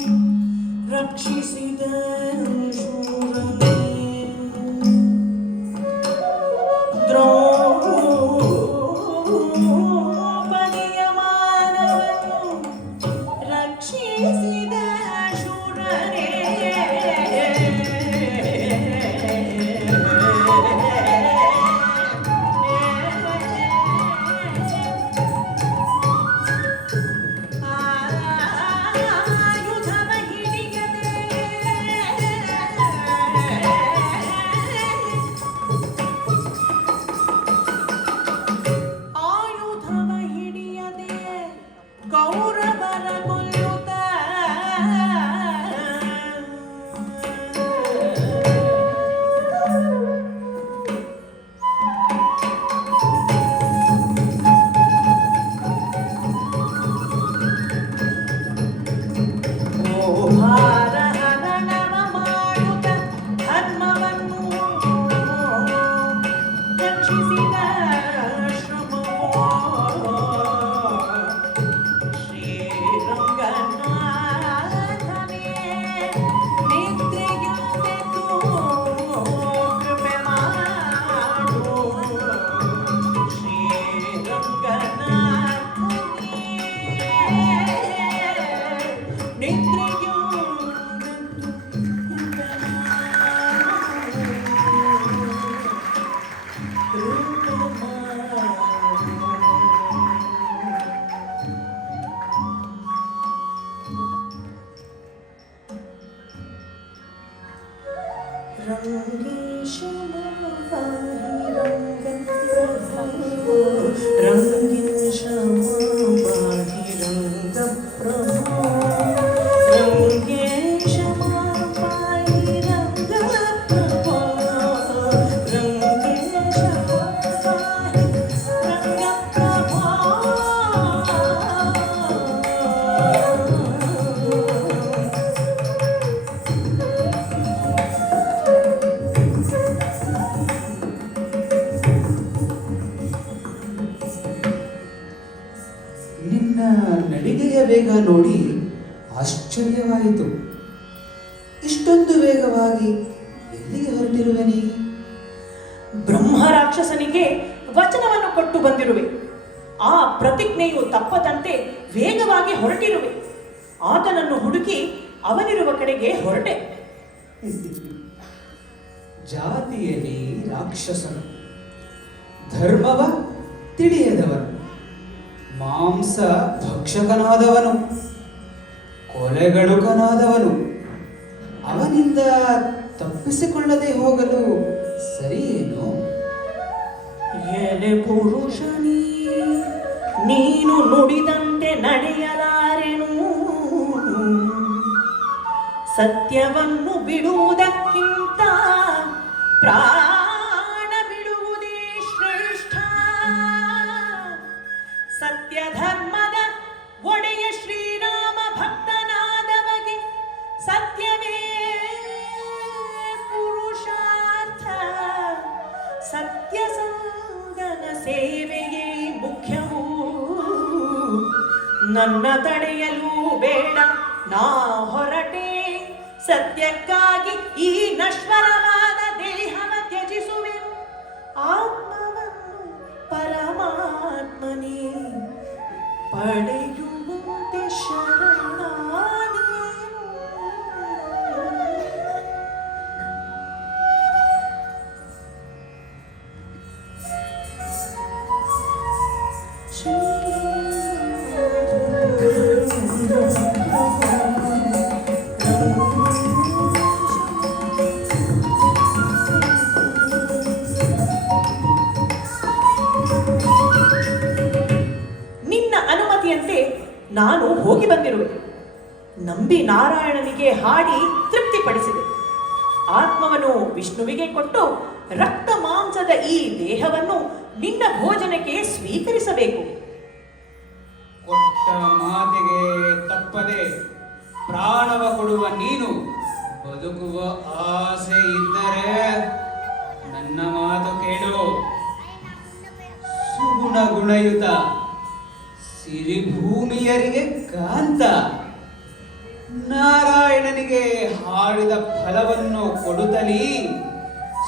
ರಕ್ಷಿಸಿದ ಶೂರನೇ ದ್ರೌಪದಿಯ ಮಾನವನ್ನು ರಕ್ಷಿಸಿದ ಶೂರನೇ ಕೌರವರ ಕೊಲ್ಲುತ್ತ ಭಾರಹರಣವ ಮಾಡುತ್ತ ಧರ್ಮವನ್ನು ರಕ್ಷಿಸಿದ ಶ್ರಮವೋ ನಿನ್ನ ನಡಿಗೆಯ ವೇಗ ನೋಡಿ ಆಶ್ಚರ್ಯವಾಯಿತು. ಇಷ್ಟೊಂದು ವೇಗವಾಗಿ ಎಲ್ಲಿಗೆ ಹೊರಟಿರುವೆ ನೀ? ಬ್ರಹ್ಮ ರಾಕ್ಷಸನಿಗೆ ವಚನವನ್ನು ಕೊಟ್ಟು ಬಂದಿರುವೆ. ಆ ಪ್ರತಿಜ್ಞೆಯು ತಪ್ಪದಂತೆ ವೇಗವಾಗಿ ಹೊರಟಿರುವೆ. ಆತನನ್ನು ಹುಡುಕಿ ಅವನಿರುವ ಕಡೆಗೆ ಹೊರಟೆ. ಜಾತಿಯಲ್ಲಿ ರಾಕ್ಷಸನು, ಧರ್ಮವ ತಿಳಿಯದವನು, ಮಾಂಸ ಭಕ್ಷಕನಾದವನು, ಕೊಲೆಗಡುಕನಾದವನು. ಅವನಿಂದ ತಪ್ಪಿಸಿಕೊಳ್ಳದೆ ಹೋಗಲು ಸರಿಯೇನು? ಎಲೆ ಪುರುಷನೀ, ನೀನು ನುಡಿದಂತೆ ನಡೆಯಲಾರೆನು. ಸತ್ಯವನ್ನು ಬಿಡುವುದಕ್ಕಿಂತ ಪ್ರಾಣ ಬಿಡುವುದೇ ಶ್ರೇಷ್ಠ. ಸತ್ಯ ಧರ್ಮದ ಒಡೆಯ ಶ್ರೀರಾಮ ಭಕ್ತನಾದವಗೆ ಸತ್ಯವೇ ಪುರುಷಾರ್ಥ. ಸತ್ಯಸಂಧನ ಸೇವೆಯೇ ಮುಖ್ಯವೂ. ನನ್ನ ತಡೆಯಲು ಬೇಡ, ನಾ ಹೊರಟೆ. ಸತ್ಯಕ್ಕಾಗಿ ಈ ನಶ್ವರವಾದ ದೇಹವ ತ್ಯಜಿಸುವೆನು. ಆತ್ಮವನ್ನು ಪರಮಾತ್ಮನೇ ಪಡೆಯುವಂತೆ ಶರಣಾದೆನು. ನಿನ್ನ ಅನುಮತಿಯಂತೆ ನಾನು ಹೋಗಿ ಬಂದಿರುವೆ. ನಂಬಿ ನಾರಾಯಣನಿಗೆ ಹಾಡಿ ತೃಪ್ತಿಪಡಿಸಿದೆ. ಆತ್ಮವನ್ನು ವಿಷ್ಣುವಿಗೆ ಕೊಟ್ಟು ರಕ್ತ ಮಾಂಸದ ಈ ದೇಹವನ್ನು ನಿನ್ನ ಭೋಜನಕ್ಕೆ ಸ್ವೀಕರಿಸಬೇಕು. ಕೊಟ್ಟ ಮಾತಿಗೆ ತಪ್ಪದೆ ಪ್ರಾಣವ ಕೊಡುವ ನೀನು ಬದುಕುವ ಆಸೆ ಇದ್ದರೆ ನನ್ನ ಮಾತು ಕೇಳು. ಸುಗುಣ ಗುಣಯುತ ಸಿರಿಭೂಮಿಯರಿಗೆ ಕಾಂತ, ನಾರಾಯಣನಿಗೆ ಹಾಡಿದ ಫಲವನ್ನು ಕೊಡುತ್ತಲೀ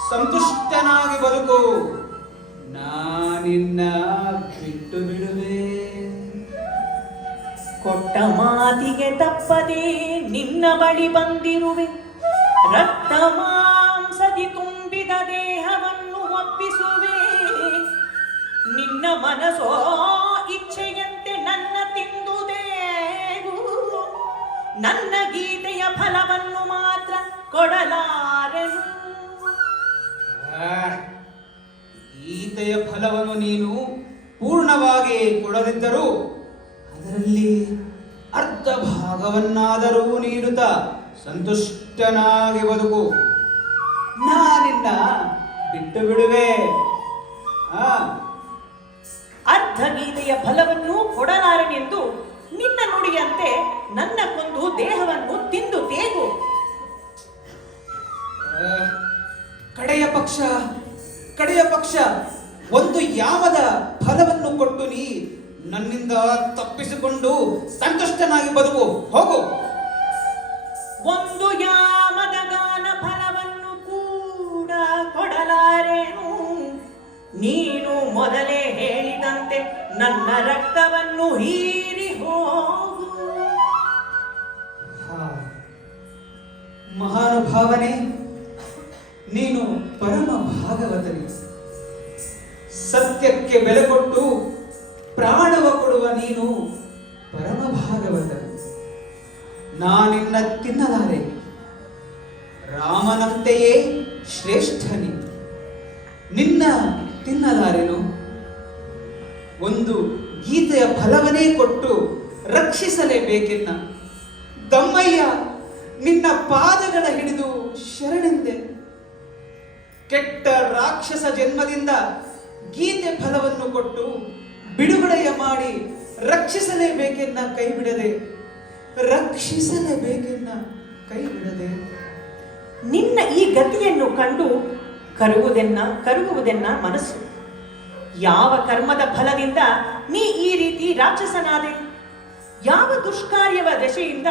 ಸಂತುಷ್ಟನಾಗಿ ಬದುಕು. ನಾನಿನ್ನ ಬಿಟ್ಟು ಬಿಡುವೆ. ಕೊಟ್ಟ ಮಾತಿಗೆ ತಪ್ಪದೆ ನಿನ್ನ ಬಳಿ ಬಂದಿರುವೆ. ರಕ್ತ ಮಾಂಸದಿ ತುಂಬಿದ ದೇಹವನ್ನು ಒಪ್ಪಿಸುವೆ. ನಿನ್ನ ಮನಸೋ ಇಚ್ಛೆಯಂತೆ ನನ್ನ ತಿಂದುದೇವು. ನನ್ನ ಗೀತೆಯ ಫಲವನ್ನು ಮಾತ್ರ ಕೊಡಲಾರೆನು. ಗೀತೆಯ ಫಲವನ್ನು ನೀನು ಪೂರ್ಣವಾಗಿ ಕೊಡದಿದ್ದರೂ ಅದರಲ್ಲಿ ಅರ್ಧ ಭಾಗವನ್ನಾದರೂ ನೀಡುತ್ತಾ ಸಂತುಷ್ಟನಾಗಿ ಬದುಕು. ನಾನಿನ್ನ ಬಿಟ್ಟು ಬಿಡುವೆ. ಅರ್ಧ ಗೀತೆಯ ಫಲವನ್ನು ಕೊಡಲಾರನೆಂದು ನಿನ್ನ ನುಡಿಯಂತೆ ನನ್ನ ಕೊಂದು ದೇಹವನ್ನು ತಿಂದು ತೇಗು. ಕಡೆಯ ಪಕ್ಷ ಒಂದು ಯಾಮದ ಫಲವನ್ನು ಕೊಟ್ಟು ನೀ ನನ್ನಿಂದ ತಪ್ಪಿಸಿಕೊಂಡು ಸಂತುಷ್ಟನಾಗಿ ಬದುಕು. ಹೋಗು. ಒಂದು ಯಾಮದ ಗಾನ ಫಲವನ್ನು ಕೂಡ ಕೊಡಲಾರೇನು. ನೀನು ಮೊದಲೇ ಹೇಳಿದಂತೆ ನನ್ನ ರಕ್ತವನ್ನು ಹೀರಿ ಹೋಗು. ಮಹಾನುಭಾವನೆ, ನೀನು ಪರಮ ಭಾಗವತನಿ. ಸತ್ಯಕ್ಕೆ ಬೆಲೆ ಕೊಟ್ಟು ಪ್ರಾಣವ ಕೊಡುವ ನೀನು ಪರಮ ಭಾಗವತನಿ. ನಾನಿನ್ನ ತಿನ್ನಲಾರೆ. ರಾಮನಂತೆಯೇ ಶ್ರೇಷ್ಠನಿ. ನಿನ್ನ ತಿನ್ನಲಾರೆನು. ಒಂದು ಗೀತೆಯ ಫಲವನ್ನೇ ಕೊಟ್ಟು ರಕ್ಷಿಸಲೇಬೇಕೆನ್ನ. ದಮ್ಮಯ್ಯ, ನಿನ್ನ ಪಾದಗಳ ಹಿಡಿದು ಶರಣೆಂದೆ. ಕೆಟ್ಟ ರಾಕ್ಷಸ ಜನ್ಮದಿಂದ ಗೀತೆ ಫಲವನ್ನು ಕೊಟ್ಟು ಬಿಡುಗಡೆಯ ಮಾಡಿ ರಕ್ಷಿಸಲೇಬೇಕೆನ್ನ ಕೈ ಬಿಡದೆ. ನಿನ್ನ ಈ ಗತಿಯನ್ನು ಕಂಡು ಕರುಗುವುದೆನ್ನ ಮನಸ್ಸು. ಯಾವ ಕರ್ಮದ ಫಲದಿಂದ ನೀ ಈ ರೀತಿ ರಾಕ್ಷಸನಾದೆ? ಯಾವ ದುಷ್ಕಾರ್ಯವ ದಶೆಯಿಂದ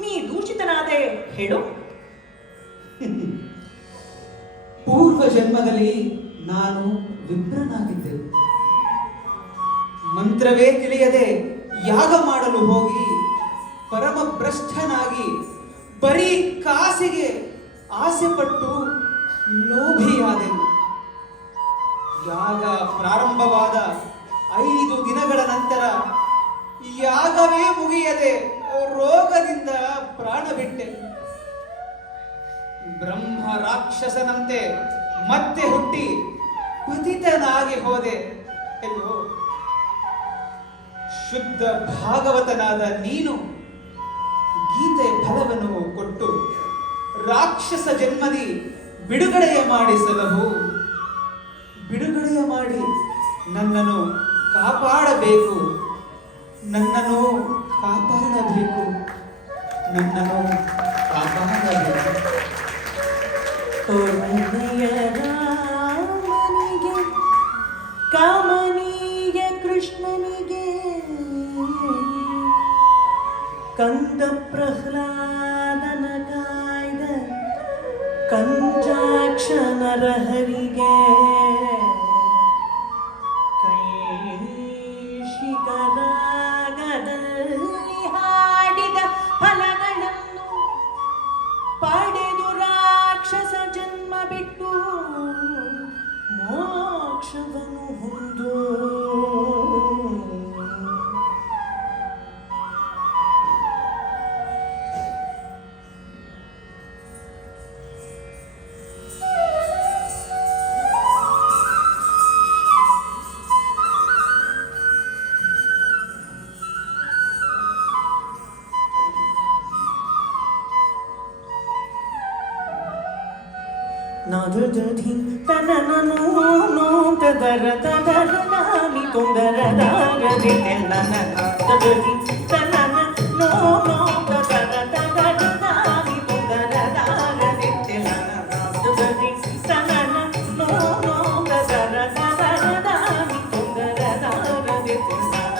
ನೀ ದೂಷಿತನಾದೆ ಹೇಳು. ಪೂರ್ವ ಜನ್ಮದಲ್ಲಿ ನಾನು ವಿಪ್ರನಾಗಿದ್ದೆ. ಮಂತ್ರವೇ ತಿಳಿಯದೆ ಯಾಗ ಮಾಡಲು ಹೋಗಿ ಪರಮ ಭ್ರಷ್ಟನಾಗಿ ಬರೀ ಕಾಸಿಗೆ ಆಸೆ ಪಟ್ಟು ಲೋಭಿಯಾದೆನು. ಯಾಗ ಪ್ರಾರಂಭವಾದ 5 ದಿನಗಳ ನಂತರ ಯಾಗವೇ ಮುಗಿಯದೆ ರೋಗದಿಂದ ಪ್ರಾಣ ಬಿಟ್ಟೆ. ಬ್ರಹ್ಮ ರಾಕ್ಷಸನಂತೆ ಮತ್ತೆ ಹುಟ್ಟಿ ಪತಿತನಾಗಿ ಹೋದೆ. ಅಯ್ಯೋ, ಶುದ್ಧ ಭಾಗವತನಾದ ನೀನು ಗೀತೆಯ ಫಲವನ್ನು ಕೊಟ್ಟು ರಾಕ್ಷಸ ಜನ್ಮದಿ ಬಿಡುಗಡೆಯ ಮಾಡಿಸಲಹು. ಬಿಡುಗಡೆಯ ಮಾಡಿ ನನ್ನನ್ನು ಕಾಪಾಡಬೇಕು. ನನ್ನನ್ನು ಕಾಪಾಡಬೇಕು. ರಾಮನಿಗೆ ಕಮನೀಯ ಕೃಷ್ಣನಿಗೆ ಕಂದ ಪ್ರಹ್ಲಾದನ ಕಾಯ್ದ ಕಂಜಾಕ್ಷ ನರಹರಿಗೆ ಕೈಶಿಕರಾಗದಲ್ಲಿ ಹಾಡಿದ ಫಲಗಳನ್ನು ಪಡೆದು ರಾಕ್ಷಸ ಜನ್ಮ ಬಿಟ್ಟು ಮೋಕ್ಷವನ್ನು ಹೊಂದು. ನದುದಿ ತನನನು ನೋಟದರ ತದರ ನಾನಿ ತೊಂದರ ದಾಗದೆ ತೆಲ್ಲನ ನದುದಿ ತನನ ನೋಟದರ ತದರ ನಾನಿ ತೊಂದರ ದಾಗದೆ ತೆಲ್ಲನ ನದುದಿ ತನನ ನೋಟದರ ತದರ ನಾನಿ ತೊಂದರ ದಾಗದೆ ತೆಲ್ಲನ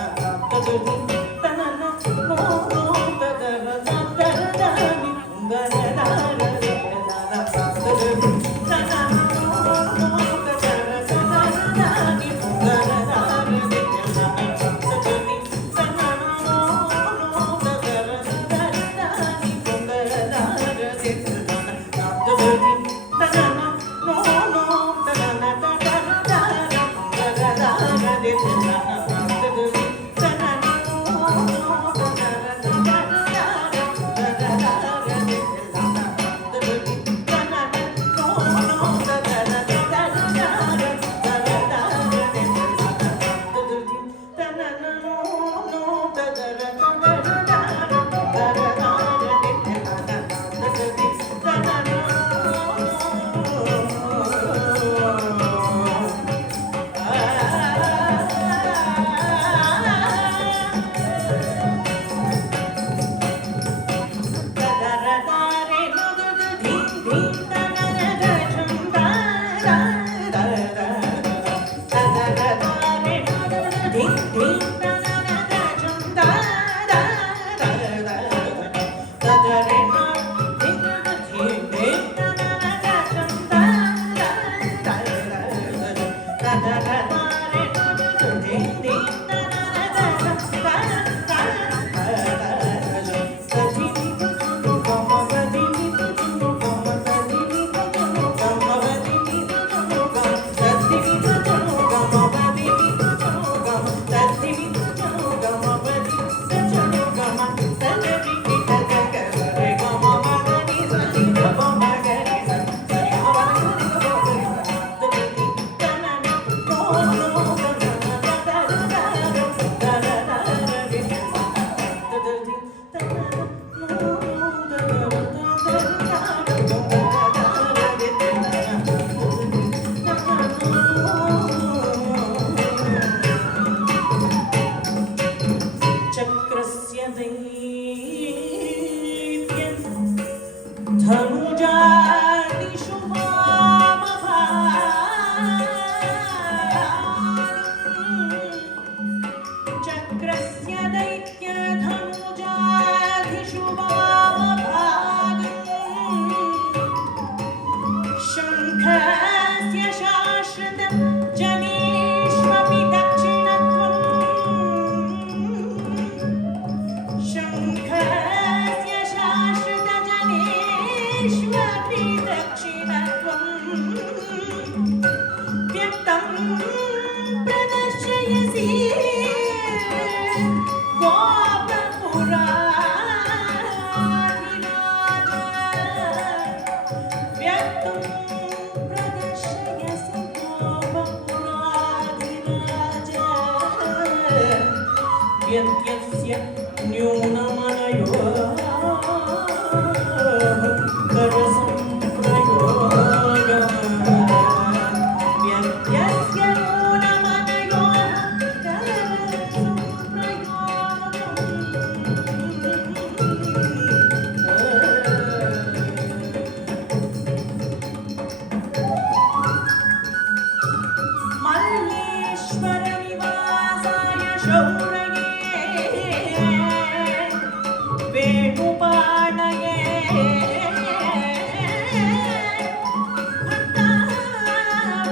चक्रस्य दैत्यं धनुजादिषु चक्रस्य दैत्य धनुजादिषु शङ्खस्य शाश्वत जनेष्वपि दक्षिणत्वम् शङ्खस्य शाश्वत जनेष्वपि दक्षिणत्वम् व्यक्तं प्रदर्शयसि व्यत्यस्य न्यूनमनयो करसंप्रयोगः व्यत्यस्य न्यूनमनयो मल्लेश्वर निवासाय शौरये वेणुपाणये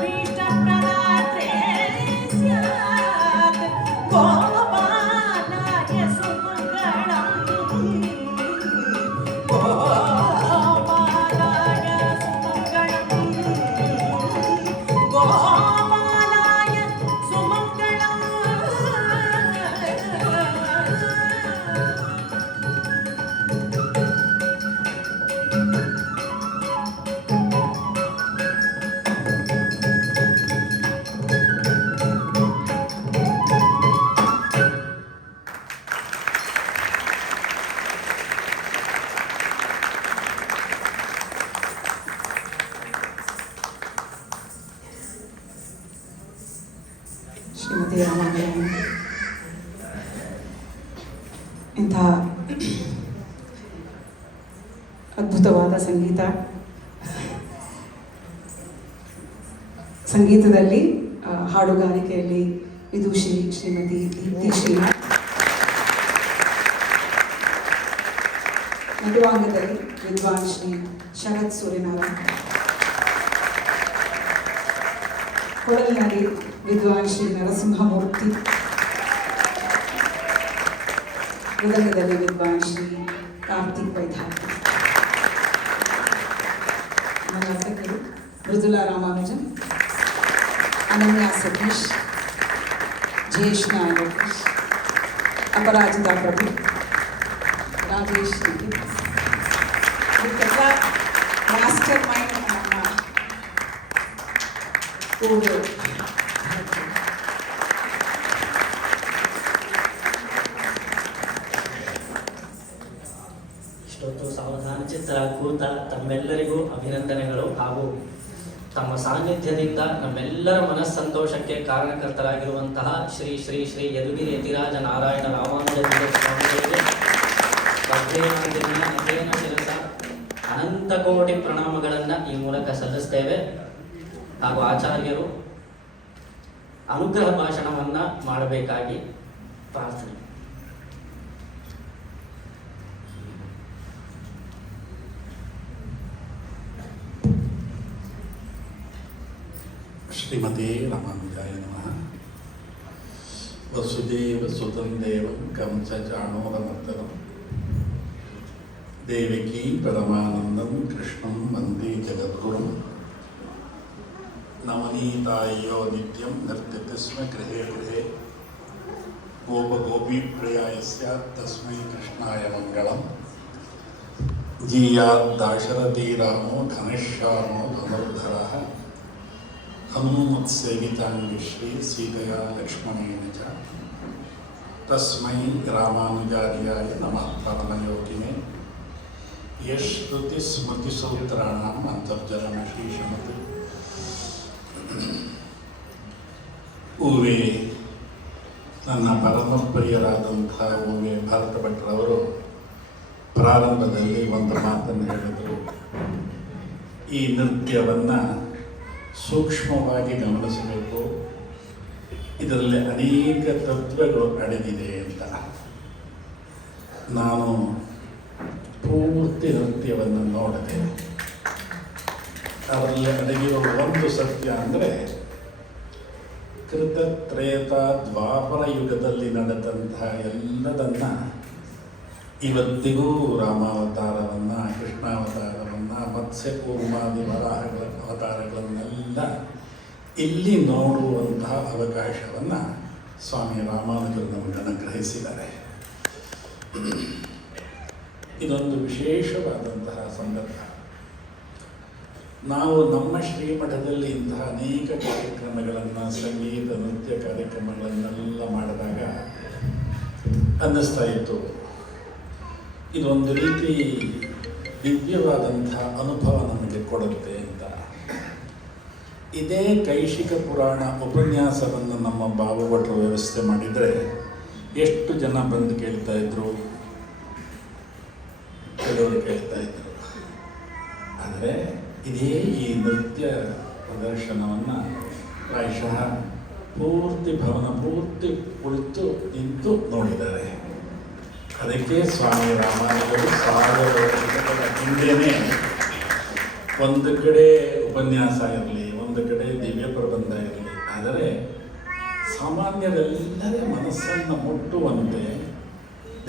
भक्ताभीष्टप्रदात्रे स्यात् गोपालाय सुमङ्गलम् गोपालाय सुमङ्गलम् गोपालाय सुमङ्गलम् ಶ್ರೀಮತಿ ರಾಮಾಂಜನೇಯ ಇಂಥ ಅದ್ಭುತವಾದ ಸಂಗೀತದಲ್ಲಿ ಹಾಡುಗಾರಿಕೆಯಲ್ಲಿ ವಿದುಷಿ ಶ್ರೀಮತಿ ದೀಪ್ತಿ ಶ್ರೀ, ನಟವಾಂಗದಲ್ಲಿ ವಿದ್ವಾನ್ ಶ್ರೀ ಶರತ್ ಸೂರ್ಯನಾರಾಯಣ್, ಕೊಡಲಿನಲ್ಲಿ ವಿದ್ವಾನ್ ಶ್ರೀ ನರಸಿಂಹಮೂರ್ತಿ, ಮೃದಂಗದಲ್ಲಿ ವಿದ್ವಾನ್ ಶ್ರೀ ಕಾರ್ತಿಕ್ ವೈಧಾರ್ತಿ, ನರ್ತಕರು ಮೃದುಲಾ ರಾಮಾನುಜನ್, ಅನನ್ಯ ಸತೀಶ್, ಜಯೇಶ್ನ ಲೋಕೇಶ್, ಅಪರಾಜಿತಾ ಪ್ರಭು, ರಾಜೇಶ್ ಇದಕ್ಕೆಲ್ಲ ಮಾಸ್ಟರ್ ಮೈಂಡ್ ನಮ್ಮ ಕೂಡು ಇಷ್ಟೊತ್ತು ಸಾವಧಾನ ಚಿತ್ರ ಕೂತ ತಮ್ಮೆಲ್ಲರಿಗೂ ಅಭಿನಂದನೆಗಳು ಹಾಗೂ ತಮ್ಮ ಸಾನ್ನಿಧ್ಯದಿಂದ ನಮ್ಮೆಲ್ಲರ ಮನಸ್ಸಂತೋಷಕ್ಕೆ ಕಾರಣಕರ್ತರಾಗಿರುವಂತಹ ಶ್ರೀ ಶ್ರೀ ಶ್ರೀ ಯದುಗಿರಿ ಯತಿರಾಜ ನಾರಾಯಣ ರಾಮಾನುಜ ಸ್ವಾಮಿಗಳಿಗೆ ಅಧ್ಯಯನ ಶಿರಸ ಅನಂತ ಕೋಟಿ ಪ್ರಣಾಮಗಳನ್ನು ಈ ಮೂಲಕ ಸಲ್ಲಿಸ್ತೇವೆ. ಹಾಗೂ ಆಚಾರ್ಯರು ಅನುಗ್ರಹ ಭಾಷಣವನ್ನು ಮಾಡಬೇಕಾಗಿ ಪ್ರಾರ್ಥನೆ. ಶ್ರೀಮತೆ ರಾಮಾನುಜಾಯ ನಮಃ. ವಸುದೇವಸುತಂ ದೇವಂ ಕಂಸಚಾಣೂರಮರ್ದನಂ ದೇವಕೀ ಪರಮಾನಂದಂ ಕೃಷ್ಣಂ ವಂದೇ ಜಗದ್ಗುರುಂ. ನವನೀತಾಯೋ ನಿತ್ಯಂ ನರ್ತ್ಯತೆ ಸ್ಮ ಗೃಹೇ ಗೃಹೇ ಗೋಪಗೋಪೀಪ್ರಿಯಾಯ ಸ್ಯಾತ್ ತಸ್ಮೈ ಕೃಷ್ಣಾಯ ಮಂಗಳಂ. ಜೀಯಾತ್ ದಾಶರಥೀರಾಮೋ ಘನಶ್ಯಾಮೋ ಧನುರ್ಧರಃ ಹನುಮತ್ಸೇವಿತಾಂಗಿಶ್ರೀ ಸೀತೆಯಾ ಲಕ್ಷ್ಮಣೇನ ಚ ತಸ್ಮೈ ರಾಮಾನುಜಾರ್ಯಾಯ ನಮಃ ಪರಮಯೋಗಿನೇ. ಯಶ್ರುತಿ ಸ್ಮೃತಿಸೂತ್ರಾಣಾಂ ಅಂತರ್ಜಲಮಶೀಷಮತ್. ಊವೇ ನನ್ನ ಪರಮ ಪ್ರಿಯರಾದಂಥ ಓ.ವಿ. ಭಾರತ ಭಟ್ರವರು ಪ್ರಾರಂಭದಲ್ಲಿ ಒಂದು ಮಾತನ್ನು ಹೇಳಿದರು. ಈ ನೃತ್ಯವನ್ನು ಸೂಕ್ಷ್ಮವಾಗಿ ಗಮನಿಸಬೇಕು, ಇದರಲ್ಲಿ ಅನೇಕ ತತ್ವಗಳು ಅಡಗಿದೆ ಅಂತ. ನಾನು ಪೂರ್ತಿ ನೃತ್ಯವನ್ನು ನೋಡಿದೆ. ಅದರಲ್ಲಿ ಅಡಗಿರುವ ಒಂದು ಸತ್ಯ ಅಂದರೆ ಕೃತ ತ್ರೇತ ದ್ವಾಪರ ಯುಗದಲ್ಲಿ ನಡೆದಂತಹ ಎಲ್ಲದನ್ನು ಇವತ್ತಿಗೂ ರಾಮಾವತಾರವನ್ನು, ಕೃಷ್ಣಾವತಾರವನ್ನು, ಮತ್ಸ್ಯಕೂರ್ಮಾದಿ ವರಾಹಗಳ ಅವತಾರಗಳನ್ನೆಲ್ಲ ಇಲ್ಲಿ ನೋಡುವಂತಹ ಅವಕಾಶವನ್ನು ಸ್ವಾಮಿ ರಾಮಾನುಜರು ನಮಗೆ ಅನುಗ್ರಹಿಸಿದ್ದಾರೆ. ಇದೊಂದು ವಿಶೇಷವಾದಂತಹ ಸಂದರ್ಭ. ನಾವು ನಮ್ಮ ಶ್ರೀಮಠದಲ್ಲಿ ಇಂತಹ ಅನೇಕ ಕಾರ್ಯಕ್ರಮಗಳನ್ನು, ಸಂಗೀತ ನೃತ್ಯ ಕಾರ್ಯಕ್ರಮಗಳನ್ನೆಲ್ಲ ಮಾಡಿದಾಗ ಅನ್ನಿಸ್ತಾ ಇತ್ತು, ಇದೊಂದು ರೀತಿ ದಿವ್ಯವಾದಂಥ ಅನುಭವ ನಮಗೆ ಕೊಡುತ್ತೆ ಅಂತ. ಇದೇ ಕೈಶಿಕ ಪುರಾಣ ಉಪನ್ಯಾಸವನ್ನು ನಮ್ಮ ಬಾಬುಭಟ್ರು ವ್ಯವಸ್ಥೆ ಮಾಡಿದರೆ ಎಷ್ಟು ಜನ ಬಂದು ಕೇಳ್ತಾ ಇದ್ರು, ಕೆಲವರು ಕೇಳ್ತಾ ಇದ್ರು. ಆದರೆ ಇದೇ ಈ ನೃತ್ಯ ಪ್ರದರ್ಶನವನ್ನು ಪ್ರಾಯಶಃ ಪೂರ್ತಿ ಭವನ ಪೂರ್ತಿ ಕುಳಿತು ನಿಂತು ನೋಡಿದ್ದಾರೆ. ಅದಕ್ಕೆ ಸ್ವಾಮಿ ರಾಮಾನುಜರು 1000 ವರ್ಷಗಳ ಹಿಂದೆಯೇ ಒಂದು ಕಡೆ ಉಪನ್ಯಾಸ ಇರಲಿ, ಒಂದು ಕಡೆ ದಿವ್ಯ ಪ್ರಬಂಧ ಇರಲಿ, ಆದರೆ ಸಾಮಾನ್ಯರೆಲ್ಲರ ಮನಸ್ಸನ್ನು ಮುಟ್ಟುವಂತೆ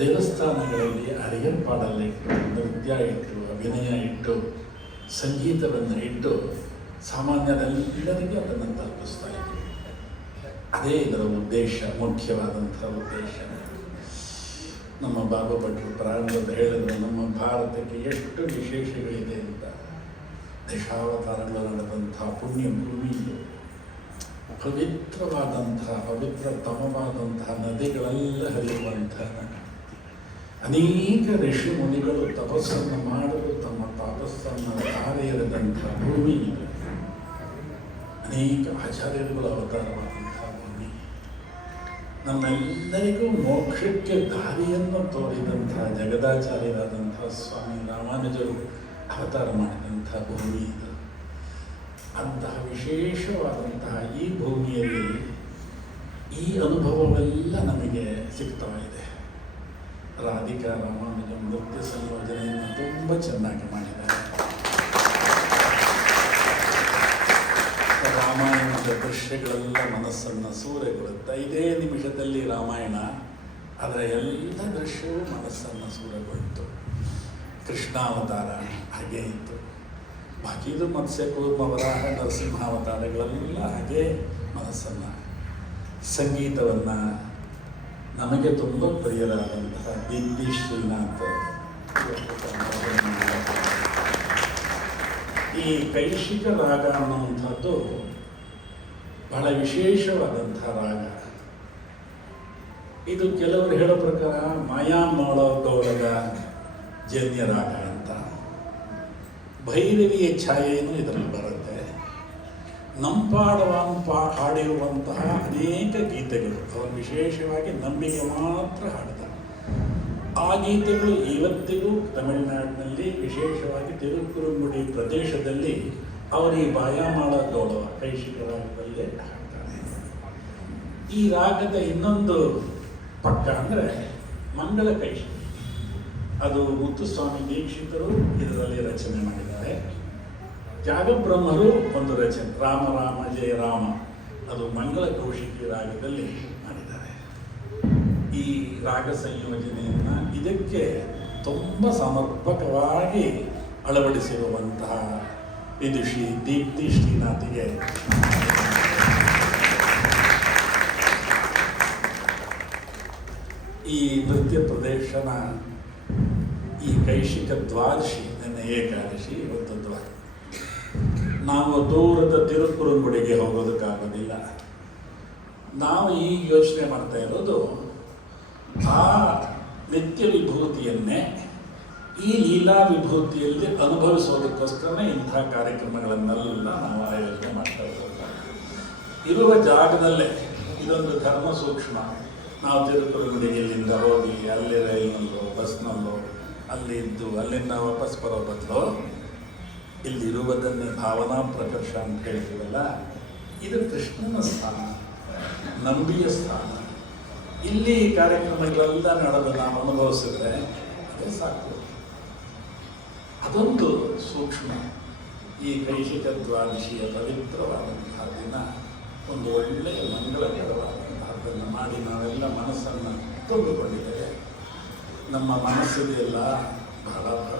ದೇವಸ್ಥಾನಗಳಲ್ಲಿ ಅಡಿಗೆಪಾಡಲ್ಲಿಟ್ಟು, ನೃತ್ಯ ಇಟ್ಟು, ಅಭಿನಯ ಇಟ್ಟು, ಸಂಗೀತವನ್ನು ಇಟ್ಟು ಸಾಮಾನ್ಯರೆಲ್ಲರಿಗೂ ಅದನ್ನು ತಲುಪಿಸ್ತಾ ಇದ್ರು. ಅದೇ ಇದರ ಉದ್ದೇಶ, ಮುಖ್ಯವಾದಂಥ ಉದ್ದೇಶ. ನಮ್ಮ ಬಾಬಾ ಭಟ್ರು ಪ್ರಾರಂಭದ ಹೇಳಿದ್ರು, ನಮ್ಮ ಭಾರತಕ್ಕೆ ಎಷ್ಟು ವಿಶೇಷಗಳಿದೆ ಅಂತ. ದಶಾವತಾರಗಳು ನಡೆದಂಥ ಪುಣ್ಯ ಭೂಮಿ, ಪವಿತ್ರವಾದಂತಹ ಪವಿತ್ರತಮವಾದಂತಹ ನದಿಗಳೆಲ್ಲ ಹರಿಯುವಂತಹ, ಅನೇಕ ಋಷಿ ಮುನಿಗಳು ತಪಸ್ಸನ್ನು ಮಾಡಲು ತಮ್ಮ ತಪಸ್ಸನ್ನು ಧಾರೆ ಎರೆದಂಥ ಭೂಮಿ ಇದು. ಅನೇಕ ಆಚಾರ್ಯರುಗಳು ಅವತಾರವಾದಂತಹ ಭೂಮಿ. ನಮ್ಮೆಲ್ಲರಿಗೂ ಮೋಕ್ಷಕ್ಕೆ ದಾರಿಯನ್ನು ತೋರಿದಂತಹ ಜಗದಾಚಾರ್ಯರಾದಂತಹ ಸ್ವಾಮಿ ರಾಮಾನುಜರು ಅವತಾರ ಮಾಡಿದಂಥ ಭೂಮಿ ಇದು. ಅಂತಹ ವಿಶೇಷವಾದಂತಹ ಈ ಭೂಮಿಯಲ್ಲಿ ಈ ಅನುಭವವೆಲ್ಲ ನಮಗೆ ಸಿಗ್ತಾ ಇದೆ. ರಾಧಿಕಾ ರಾಮಾನುಜ ನೃತ್ಯ ಸಂಯೋಜನೆಯನ್ನು ತುಂಬ ಚೆನ್ನಾಗಿ ಮಾಡಿದ್ದಾರೆ. ರಾಮಾಯಣದ ದೃಶ್ಯಗಳೆಲ್ಲ ಮನಸ್ಸನ್ನು ಸೂರೆಗೊಳ್ಳುತ್ತೆ. 5 ನಿಮಿಷದಲ್ಲಿ ರಾಮಾಯಣ, ಅದರ ಎಲ್ಲ ದೃಶ್ಯವೂ ಮನಸ್ಸನ್ನು ಸೂರೆಗೊಳ್ತು. ಕೃಷ್ಣಾವತಾರ ಹಾಗೇ ಇತ್ತು, ಬಾಕಿದು ಮತ್ಸ್ಯಕೂರ್ಮ ವರಾಹ ನರಸಿಂಹಾವತಾರಗಳೆಲ್ಲ ಹಾಗೇ ಮನಸ್ಸನ್ನು. ಸಂಗೀತವನ್ನು ನಮಗೆ ತುಂಬ ಪ್ರಿಯರಾದಂತಹ ದಿಲ್ಲಿ ಶ್ರೀನಾಥ್, ಈ ಕೈಶಿಕ ರಾಗ ಅನ್ನುವಂಥದ್ದು ಬಹಳ ವಿಶೇಷವಾದಂಥ ರಾಗ. ಇದು ಕೆಲವರು ಹೇಳೋ ಪ್ರಕಾರ ಮಾಯಾಮೋಳಗೌಡದ ಜನ್ಯ ರಾಗ ಅಂತ. ಭೈರವಿಯ ಛಾಯೆಯನ್ನು ಇದರಲ್ಲಿ ಬರುತ್ತೆ. ಹಾಡಿರುವಂತಹ ಅನೇಕ ಗೀತೆಗಳು, ಅವರು ವಿಶೇಷವಾಗಿ ನಂಬಿಕೆ ಮಾತ್ರ ಹಾಡಿದ್ದಾರೆ. ಆ ಗೀತೆಗಳು ಇವತ್ತಿಗೂ ತಮಿಳುನಾಡಿನಲ್ಲಿ, ವಿಶೇಷವಾಗಿ ತಿರುಕುರುಂಗುಡಿ ಪ್ರದೇಶದಲ್ಲಿ ಅವರು ಈ ಬಾಯಾಮಾಳ ಗೌಡವ ಕೈಶಿಕ ರಾಗದಲ್ಲೇ ಹಾಡ್ತಾರೆ. ಈ ರಾಗದ ಇನ್ನೊಂದು ಪಕ್ಕ ಅಂದರೆ ಮಂಗಳ ಕೈಶಿಕ. ಅದು ಮುತ್ತುಸ್ವಾಮಿ ದೀಕ್ಷಿತರು ಇದರಲ್ಲಿ ರಚನೆ ಮಾಡಿದ್ದಾರೆ. ತ್ಯಾಗಬ್ರಹ್ಮರು ಒಂದು ರಚನೆ, ರಾಮ ರಾಮ ಜಯ ರಾಮ, ಅದು ಮಂಗಳ ಕೌಶಿಕಿ ರಾಗದಲ್ಲಿ ಮಾಡಿದ್ದಾರೆ. ಈ ರಾಗ ಸಂಯೋಜನೆಯನ್ನು ಇದಕ್ಕೆ ತುಂಬ ಸಮರ್ಪಕವಾಗಿ ಅಳವಡಿಸಿರುವಂತಹ ವಿದುಷಿ ದೀಪ್ತಿ ಶ್ರೀನಾಥಿಗೆ ಈ ನೃತ್ಯ ಪ್ರದರ್ಶನ, ಈ ಕೈಶಿಕ ದ್ವಾದಶಿ, ನನ್ನ ಏಕಾದಶಿ, ಇವತ್ತು ದ್ವಾದಶಿ. ನಾವು ದೂರದ ತಿರುಕುರುಂಗುಡಿಗೆ ಹೋಗೋದಕ್ಕಾಗೋದಿಲ್ಲ. ನಾವು ಈಗ ಯೋಚನೆ ಮಾಡ್ತಾ ಇರೋದು ಆ ನಿತ್ಯ ವಿಭೂತಿಯನ್ನೇ ಈ ಲೀಲಾ ವಿಭೂತಿಯಲ್ಲಿ ಅನುಭವಿಸೋದಕ್ಕೋಸ್ಕರನೇ ಇಂಥ ಕಾರ್ಯಕ್ರಮಗಳನ್ನೆಲ್ಲ ನಾವು ಆಯೋಜನೆ ಮಾಡ್ತಾ ಇರೋದು. ಇರುವ ಜಾಗದಲ್ಲೇ ಇದೊಂದು ಧರ್ಮ ಸೂಕ್ಷ್ಮ. ನಾವು ತಿರುಕುರುಗುಡಿಗೆ ಇಲ್ಲಿಂದ ಹೋಗಿ ಅಲ್ಲಿ ರೈಲಿನಲ್ಲೋ ಬಸ್ನಲ್ಲೋ ಅಲ್ಲಿ ಇದ್ದು ಅಲ್ಲಿಂದ ವಾಪಸ್ ಬರೋ ಬದಲು ಇಲ್ಲಿರುವುದನ್ನೇ ಭಾವನಾ ಪ್ರಕರ್ಷ ಅಂತ ಹೇಳ್ತೀವಲ್ಲ, ಇದು ಕೃಷ್ಣನ ಸ್ಥಾನ, ನಂಬಿಯ ಸ್ಥಾನ. ಇಲ್ಲಿ ಕಾರ್ಯಕ್ರಮಗಳೆಲ್ಲ ನಡೆದು ನಾವು ಅನುಭವಿಸಿದ್ರೆ ಅದೇ ಸಾಕು. ಅದೊಂದು ಸೂಕ್ಷ್ಮ. ಈ ಕೈಶಿಕ ದ್ವಾದಶಿಯ ಪವಿತ್ರವಾದಂತಹ ದಿನ ಒಂದು ಒಳ್ಳೆಯ ಮಂಗಳಕರವಾದಂತಹದ್ದನ್ನು ಮಾಡಿ ನಾವೆಲ್ಲ ಮನಸ್ಸನ್ನು ತುಂಬಿಕೊಂಡಿದ್ದೇವೆ. ನಮ್ಮ ಮನಸ್ಸಿದೆಯಲ್ಲ ಬಹಳ ಬಹಳ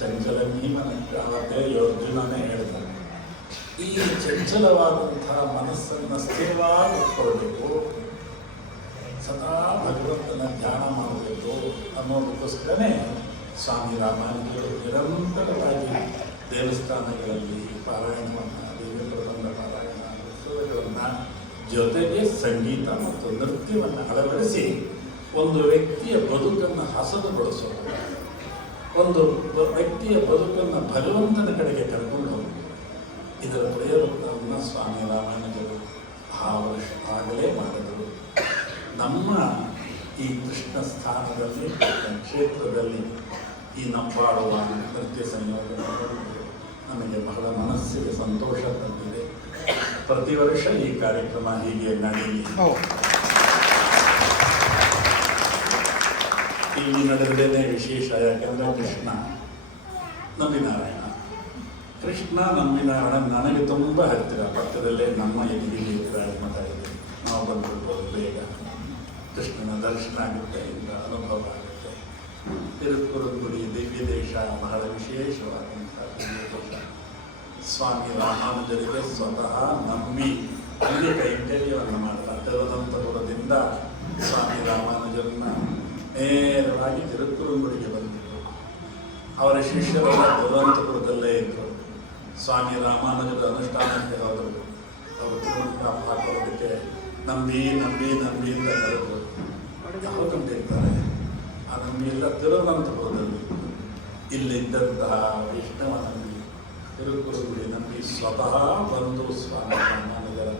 ಚಂಚಲ ನೀವನಕ್ಕೆ ಅವತ್ತೇ ಅರ್ಜುನನೇ ಹೇಳ್ತಾರೆ. ಈ ಚಂಚಲವಾದಂತಹ ಮನಸ್ಸನ್ನು ಸ್ಥಿರವಾಗಿ ಇಟ್ಕೊಳ್ಬೇಕು, ಸದಾ ಭಗವಂತನ ಧ್ಯಾನ ಮಾಡಬೇಕು ಅನ್ನೋದಕ್ಕೋಸ್ಕರನೇ ಸ್ವಾಮಿ ರಾಮಾನುಜರು ನಿರಂತರವಾಗಿ ದೇವಸ್ಥಾನಗಳಲ್ಲಿ ಪಾರಾಯಣವನ್ನು, ದಿವ್ಯ ಪ್ರಬಂಧ ಪಾರಾಯಣ, ಉತ್ಸವಗಳನ್ನು, ಜೊತೆಗೆ ಸಂಗೀತ ಮತ್ತು ನೃತ್ಯವನ್ನು ಅಳವಡಿಸಿ ಒಂದು ವ್ಯಕ್ತಿಯ ಬದುಕನ್ನು ಹಸನುಗೊಳಿಸೋದು, ಒಂದು ವ್ಯಕ್ತಿಯ ಬದುಕನ್ನು ಭಗವಂತನ ಕಡೆಗೆ ಕರ್ಕೊಂಡು ಹೋಗುವುದು. ಇದರ ಪ್ರಯತ್ನವನ್ನು ಸ್ವಾಮಿ ರಾಮಾನುಜರು ಆ ವರ್ಷ ಆಗಲೇ ಮಾಡಿದರು. ನಮ್ಮ ಈ ಕೃಷ್ಣ ಸ್ಥಾನದಲ್ಲಿ, ಕ್ಷೇತ್ರದಲ್ಲಿ ಈ ನಂಬಾಡುವ ನೃತ್ಯ ಸಂಯೋಜನೆಗಳು ನಮಗೆ ಬಹಳ ಮನಸ್ಸಿಗೆ ಸಂತೋಷ ತಂದಿದೆ. ಪ್ರತಿ ವರ್ಷ ಈ ಕಾರ್ಯಕ್ರಮ ಹೀಗೆ ನಡೆಯಲಿ. ಇಲ್ಲಿ ನಡೆದೇನೆ ವಿಶೇಷ. ಯಾಕೆಂದರೆ ಕೃಷ್ಣ ನಂಬಿನಾರಾಯಣ, ಕೃಷ್ಣ ನಂಬಿನಾರಾಯಣ ನನಗೆ ತುಂಬ ಹತ್ತಿರ. ಪಕ್ಕದಲ್ಲೇ ನಮ್ಮ ಎದುರಿಗೆ ರಾಜಮಠ ಇದೆ, ನಾವು ಬಂದ್ಬಿಡ್ಬೋದು ಬೇಗ. ಕೃಷ್ಣನ ದರ್ಶನ ಆಗುತ್ತೆ, ಇಂದ ಅನುಭವ ಆಗುತ್ತೆ. ತಿರುಕುರುಗುಡಿ ದಿವ್ಯ ದೇಶ ಬಹಳ ವಿಶೇಷವಾದಂತಹ ದಿವ್ಯ ದೇಶ. ಸ್ವಾಮಿ ರಾಮಾನುಜರಿಗೆ ಸ್ವತಃ ನಂಬಿ ಅಲ್ಲಿ ಕೈಂಕರ್ಯವನ್ನು ಮಾಡ್ತಾರೆ. ತಿರುವನಂತಪುರದಿಂದ ಸ್ವಾಮಿ ರಾಮಾನುಜರನ್ನ ನೇರವಾಗಿ ತಿರುಕುರುಗುಡಿಗೆ ಬಂದಿದ್ದರು. ಅವರ ಶಿಷ್ಯರೆಲ್ಲ ತಿರುವನಂತಪುರದಲ್ಲೇ ಇದ್ದರು. ಸ್ವಾಮಿ ರಾಮಾನುಜರ ಅನುಷ್ಠಾನಕ್ಕೆ ಹೋದರು. ಅವರು ತಿರುವಂತ ಹಾಕೋದಕ್ಕೆ ನಂಬಿ ನಂಬಿ ನಂಬಿ ಅಂತ ಕರೆದರು. ಯಾವ ನಂಬಿರ್ತಾರೆ? ಆ ನಂಬಿ ಎಲ್ಲ ತಿರುವನಂತಪುರದಲ್ಲಿ. ಇಲ್ಲಿದ್ದಂತಹ ವೈಷ್ಣವ ನಂಬಿ, ತಿರುಕುರುಗುಡಿ ನಂಬಿ ಸ್ವತಃ ಬಂದು ಸ್ವಾಮಿ ರಾಮಾನುಜರ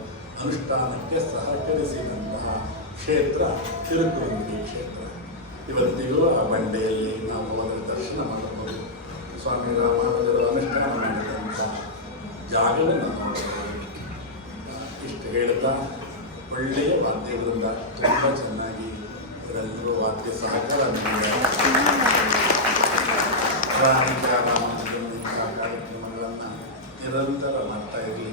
ಅನುಷ್ಠಾನಕ್ಕೆ ಸಹಕರಿಸಿದಂತಹ ಕ್ಷೇತ್ರ ತಿರುಕುರುಗುಡಿ ಕ್ಷೇತ್ರ. ಇವತ್ತಿಗೂ ಆ ಬಂಡೆಯಲ್ಲಿ ನಾವು ಅವರ ದರ್ಶನ ಮಾಡಬಹುದು. ಸ್ವಾಮಿ ರಾಮಾನುಜರ ಅನುಷ್ಠಾನ ಮಾಡಿದಂಥ ಜಾಗವನ್ನು ನೋಡಬಹುದು. ಇಷ್ಟು ಹೇಳ್ತಾ ಒಳ್ಳೆಯ ವಾದ್ಯಗಳಿಂದ ತುಂಬ ಚೆನ್ನಾಗಿ ಇವರೆಲ್ಲರೂ ವಾದ್ಯ ಸಹಕಾರ ರಾಮಾನುಜರಂಥ ಕಾರ್ಯಕ್ರಮಗಳನ್ನು ನಿರಂತರ ಮಾಡ್ತಾ ಇರಲಿ.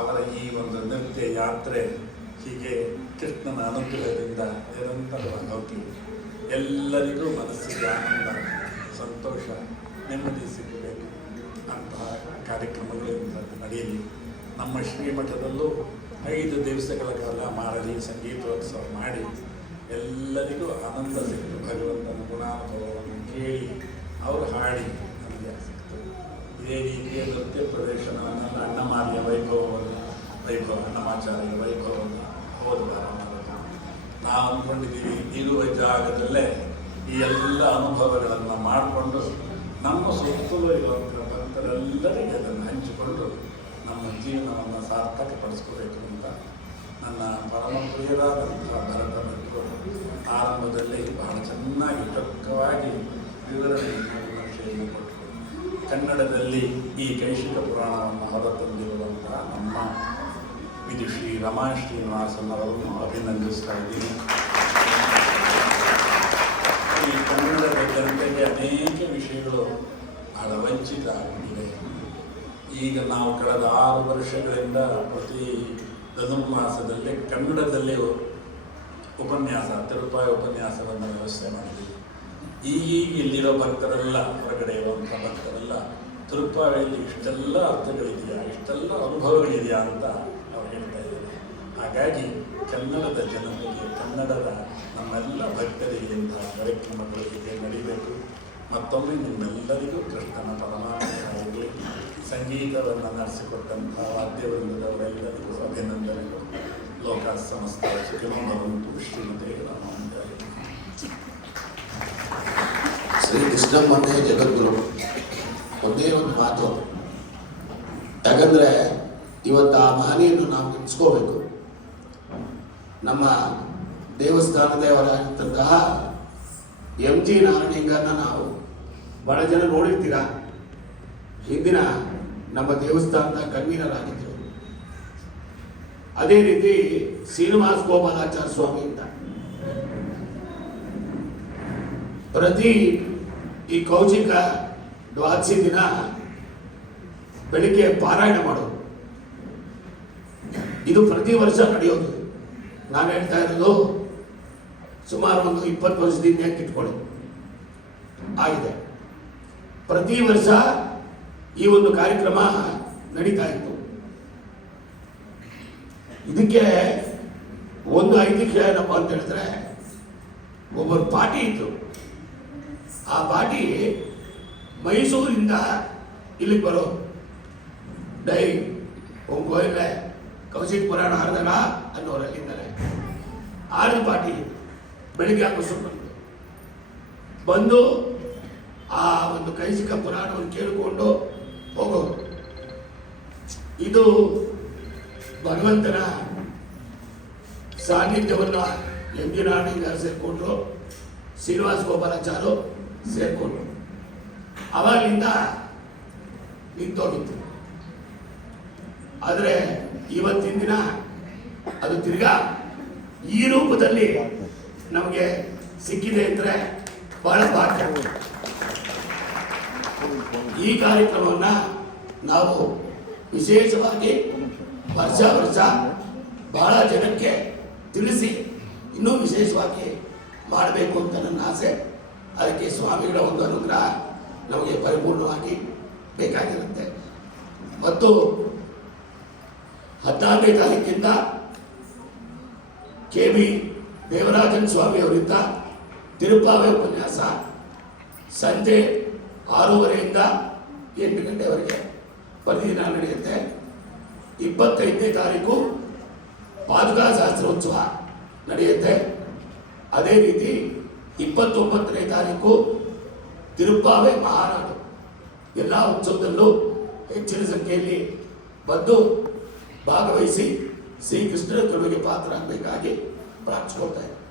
ಅವರ ಈ ಒಂದು ನೃತ್ಯ ಯಾತ್ರೆ ಹೀಗೆ ಕೃಷ್ಣನ ಅನುಗ್ರಹದಿಂದ ನಿರಂತರವಾಗಿ ಹೋಗಲಿ. ಎಲ್ಲರಿಗೂ ಮನಸ್ಸಿಗೆ ಆನಂದ, ಸಂತೋಷ, ನೆಮ್ಮದಿ ಸಿಗಬೇಕು ಅಂತಹ ಕಾರ್ಯಕ್ರಮಗಳಿಂದ ನಡೆಯಲಿ. ನಮ್ಮ ಶ್ರೀಮಠದಲ್ಲೂ 5 ದಿವಸಗಳ ಕಾಲ ಮಾರಲಿ ಸಂಗೀತೋತ್ಸವ ಮಾಡಿ ಎಲ್ಲರಿಗೂ ಆನಂದ ಸಿಕ್ತು. ಭಗವಂತನ ಗುಣಾನುಭವವನ್ನು ಕೇಳಿ ಅವರು ಹಾಡಿ ನಮಗೆ ಸಿಕ್ತು. ಇದೇ ರೀತಿಯ ನೃತ್ಯ ಪ್ರದರ್ಶನವನ್ನು ಅಣ್ಣಮಾರಿಯ ವೈಭವ ಅಣ್ಣಮಾಚಾರ್ಯ ವೈಭವವನ್ನು ಹೋದ ವಾರ ಮಾಡೋದು. ನಾವು ಅಂದ್ಕೊಂಡಿದ್ದೀವಿ ಇರುವ ಜಾಗದಲ್ಲೇ ಈ ಎಲ್ಲ ಅನುಭವಗಳನ್ನು ಮಾಡಿಕೊಂಡು ನಮ್ಮ ಸುತ್ತಲೂ ಇರುವಂಥ ಭಕ್ತರೆಲ್ಲರಿಗೆ ಅದನ್ನು ಹಂಚಿಕೊಂಡು ನಮ್ಮ ಜೀವನವನ್ನು ಸಾರ್ಥಕಪಡಿಸ್ಕೋಬೇಕು ಅಂತ ನನ್ನ ಪರಮ ಪ್ರಿಯರಾದಂತಹ ಭರತ ಭಟ್ರು ಆರಂಭದಲ್ಲಿ ಬಹಳ ಚೆನ್ನಾಗಿ ಚೊಕ್ಕವಾಗಿ ವಿವರಣೆಯನ್ನು ಕೊಟ್ಟರು. ಕನ್ನಡದಲ್ಲಿ ಈ ಕೈಶಿಕ ಪುರಾಣವನ್ನು ಹೊರತಂದಿರುವಂತಹ ನಮ್ಮ ವಿದುಷಿ ರಮಾ ಶ್ರೀನಿವಾಸನ್ ಅವರನ್ನು ಅಭಿನಂದಿಸ್ತಾ ಇದ್ದೀನಿ. ಈ ಕನ್ನಡದ ಜನತೆಗೆ ಅನೇಕ ವಿಷಯಗಳು ಬಹಳ ವಂಚಿತ ಆಗಿವೆ. ಈಗ ನಾವು ಕಳೆದ 6 ವರ್ಷಗಳಿಂದ ಪ್ರತಿ ಧನುರ್ಮಾಸದಲ್ಲಿ ಕನ್ನಡದಲ್ಲಿ ಉಪನ್ಯಾಸ, ತಿರುಪಾಯಿ ಉಪನ್ಯಾಸವನ್ನು ವ್ಯವಸ್ಥೆ ಮಾಡಿದ್ದೀವಿ. ಈಗ ಇಲ್ಲಿರೋ ಭಕ್ತರೆಲ್ಲ, ಹೊರಗಡೆ ಇರುವಂಥ ಭಕ್ತರೆಲ್ಲ ತಿರುಪಾಯಿಯಲ್ಲಿ ಇಷ್ಟೆಲ್ಲ ಅರ್ಥಗಳಿದೆಯಾ, ಇಷ್ಟೆಲ್ಲ ಅನುಭವಗಳಿದೆಯಾ ಅಂತ ಅವ್ರು ಹೇಳ್ತಾ ಇದ್ದಾರೆ. ಹಾಗಾಗಿ ಕನ್ನಡದ ಜನತೆಗೆ, ಕನ್ನಡದ ನಮ್ಮೆಲ್ಲ ಭಕ್ತರಿಗೆ ಇಂತಹ ಕಾರ್ಯಕ್ರಮಗಳು ಹೀಗೆ ನಡೀಬೇಕು. ಮತ್ತೊಮ್ಮೆ ನಿಮ್ಮೆಲ್ಲರಿಗೂ ಕೃಷ್ಣನ ಪರಮಾತ್ಮರಾಗಲಿ. ಸಂಗೀತವನ್ನು ನಡೆಸಿಕೊಟ್ಟಂಥ ವಾದ್ಯವೃಂದದವರೆಲ್ಲರಿಗೂ ಅಭಿನಂದನೆಗಳು. ಲೋಕ ಸಮಸ್ತ ಸುಖಿನೋ ಭವಂತು. ಶ್ರೀಮತಿ ರಾಮಾನುಜಾಯ. ಶ್ರೀ ಕೃಷ್ಣಮ್ಮನೇ ಜಗದ್ಗುರು. ಒಂದೇ ಒಂದು ಮಾತು, ಯಾಕಂದರೆ ಇವತ್ತು ಆ ಮಹನಿಯನ್ನು ನಾವು ನೆನೆಸ್ಕೋಬೇಕು. ನಮ್ಮ ದೇವಸ್ಥಾನದವರಾಗಿದ್ದಂತಹ MG ನಾರಾಯಣಿಂಗರನ್ನ ನಾವು ಬಹಳ ಜನ ನೋಡಿರ್ತೀರ. ಹಿಂದಿನ ನಮ್ಮ ದೇವಸ್ಥಾನದ ಕನ್ವೀನರ್ ಆಗಿದ್ದರು. ಅದೇ ರೀತಿ ಶ್ರೀನಿವಾಸ ಗೋಪಾಲಾಚಾರ್ಯ ಸ್ವಾಮಿ ಅಂತ ಪ್ರತಿ ಈ ಕೌಶಿಕ ದ್ವಾದಶಿ ದಿನ ಬೆಳಿಗ್ಗೆ ಪಾರಾಯಣ ಮಾಡೋದು. ಇದು ಪ್ರತಿ ವರ್ಷ ನಡೆಯೋದು. ನಾನು ಹೇಳ್ತಾ ಇರೋದು ಸುಮಾರು ಒಂದು 20 ವರ್ಷದಿಂದ ಇಟ್ಕೊಳ್ಳಿ ಆಗಿದೆ. ಪ್ರತಿ ವರ್ಷ ಈ ಒಂದು ಕಾರ್ಯಕ್ರಮ ನಡೀತಾ ಇತ್ತು. ಇದಕ್ಕೆ ಒಂದು ಐತಿಹ್ಯ ಏನಪ್ಪ ಅಂತ ಹೇಳಿದ್ರೆ, ಒಬ್ಬರು ಪಾಟಿ ಇತ್ತು. ಆ ಪಾಟಿ ಮೈಸೂರಿಂದ ಇಲ್ಲಿಗೆ ಬರೋದು. ಡೈ ಹೋಗೋಲ್ಲ ಕೌಶಿಕ್ ಪುರಾಣ ಆರ್ದನ ಅನ್ನೋರಲ್ಲಿದ್ದಾರೆ. ಆರ್ದ ಪಾಟಿ ಬೆಳಿಗ್ಗೆ ಬಂದು ಆ ಒಂದು ಕೌಶಿಕ ಪುರಾಣವನ್ನು ಕೇಳಿಕೊಂಡು ಹೋಗೋದು. ಇದು ಭಗವಂತನ ಸಾನ್ನಿಧ್ಯವನ್ನು MG ನಾರಾಯಣಿಂಗ ಸೇರಿಕೊಂಡ್ರು, ಶ್ರೀನಿವಾಸ ಗೋಪಾಲಾಚಾರ್ಯ ಸೇರಿಕೊಂಡ್ರು. ಅವಾಗಿಂದ ನಿಂತೋಗಿತ್ತು. ಆದರೆ ಇವತ್ತಿನ ದಿನ ಅದು ತಿರ್ಗಾ ಈ ರೂಪದಲ್ಲಿ ನಮಗೆ ಸಿಕ್ಕಿದೆ ಅಂದರೆ ಬಹಳ ಭಾಗ್ಯ. ಈ ಕಾರ್ಯಕ್ರಮವನ್ನು ನಾವು ವಿಶೇಷವಾಗಿ ವರ್ಷ ಬಹಳ ಜನಕ್ಕೆ ತಿಳಿಸಿ ಇನ್ನೂ ವಿಶೇಷವಾಗಿ ಮಾಡಬೇಕು ಅಂತ ನನ್ನ ಆಸೆ. ಅದಕ್ಕೆ ಸ್ವಾಮಿಗಳ ಒಂದು ಅನುಗ್ರಹ ನಮಗೆ ಪರಿಪೂರ್ಣವಾಗಿ ಬೇಕಾಗಿರುತ್ತೆ. ಮತ್ತು 14ನೇ ತಾರೀಕಿಂದ KB ದೇವರಾಜನ್ ಸ್ವಾಮಿ ಅವರಿಂದ ತಿರುಪಾವೆ ಉಪನ್ಯಾಸ ಸಂಜೆ 6:30ಯಿಂದ 8 ಗಂಟೆವರೆಗೆ ಪ್ರತಿದಿನ ನಡೆಯುತ್ತೆ. 25ನೇ ತಾರೀಕು ಪಾದುಕಾ ಶಾಸ್ತ್ರೋತ್ಸವ ನಡೆಯುತ್ತೆ. ಅದೇ ರೀತಿ 29ನೇ ತಾರೀಕು ತಿರುಪಾವೆ ಮಹಾನಾಡು. ಎಲ್ಲ ಉತ್ಸವದಲ್ಲೂ ಹೆಚ್ಚಿನ ಸಂಖ್ಯೆಯಲ್ಲಿ ಬಂದು ಭಾಗವಹಿಸಿ ಶ್ರೀಕೃಷ್ಣನ ಕೃಪೆಗೆ ಪಾತ್ರರಾಗಬೇಕಾಗಿ ಪ್ರಾರ್ಥಿಸ್ಕೊಳ್ತಾ ಇದ್ದಾರೆ.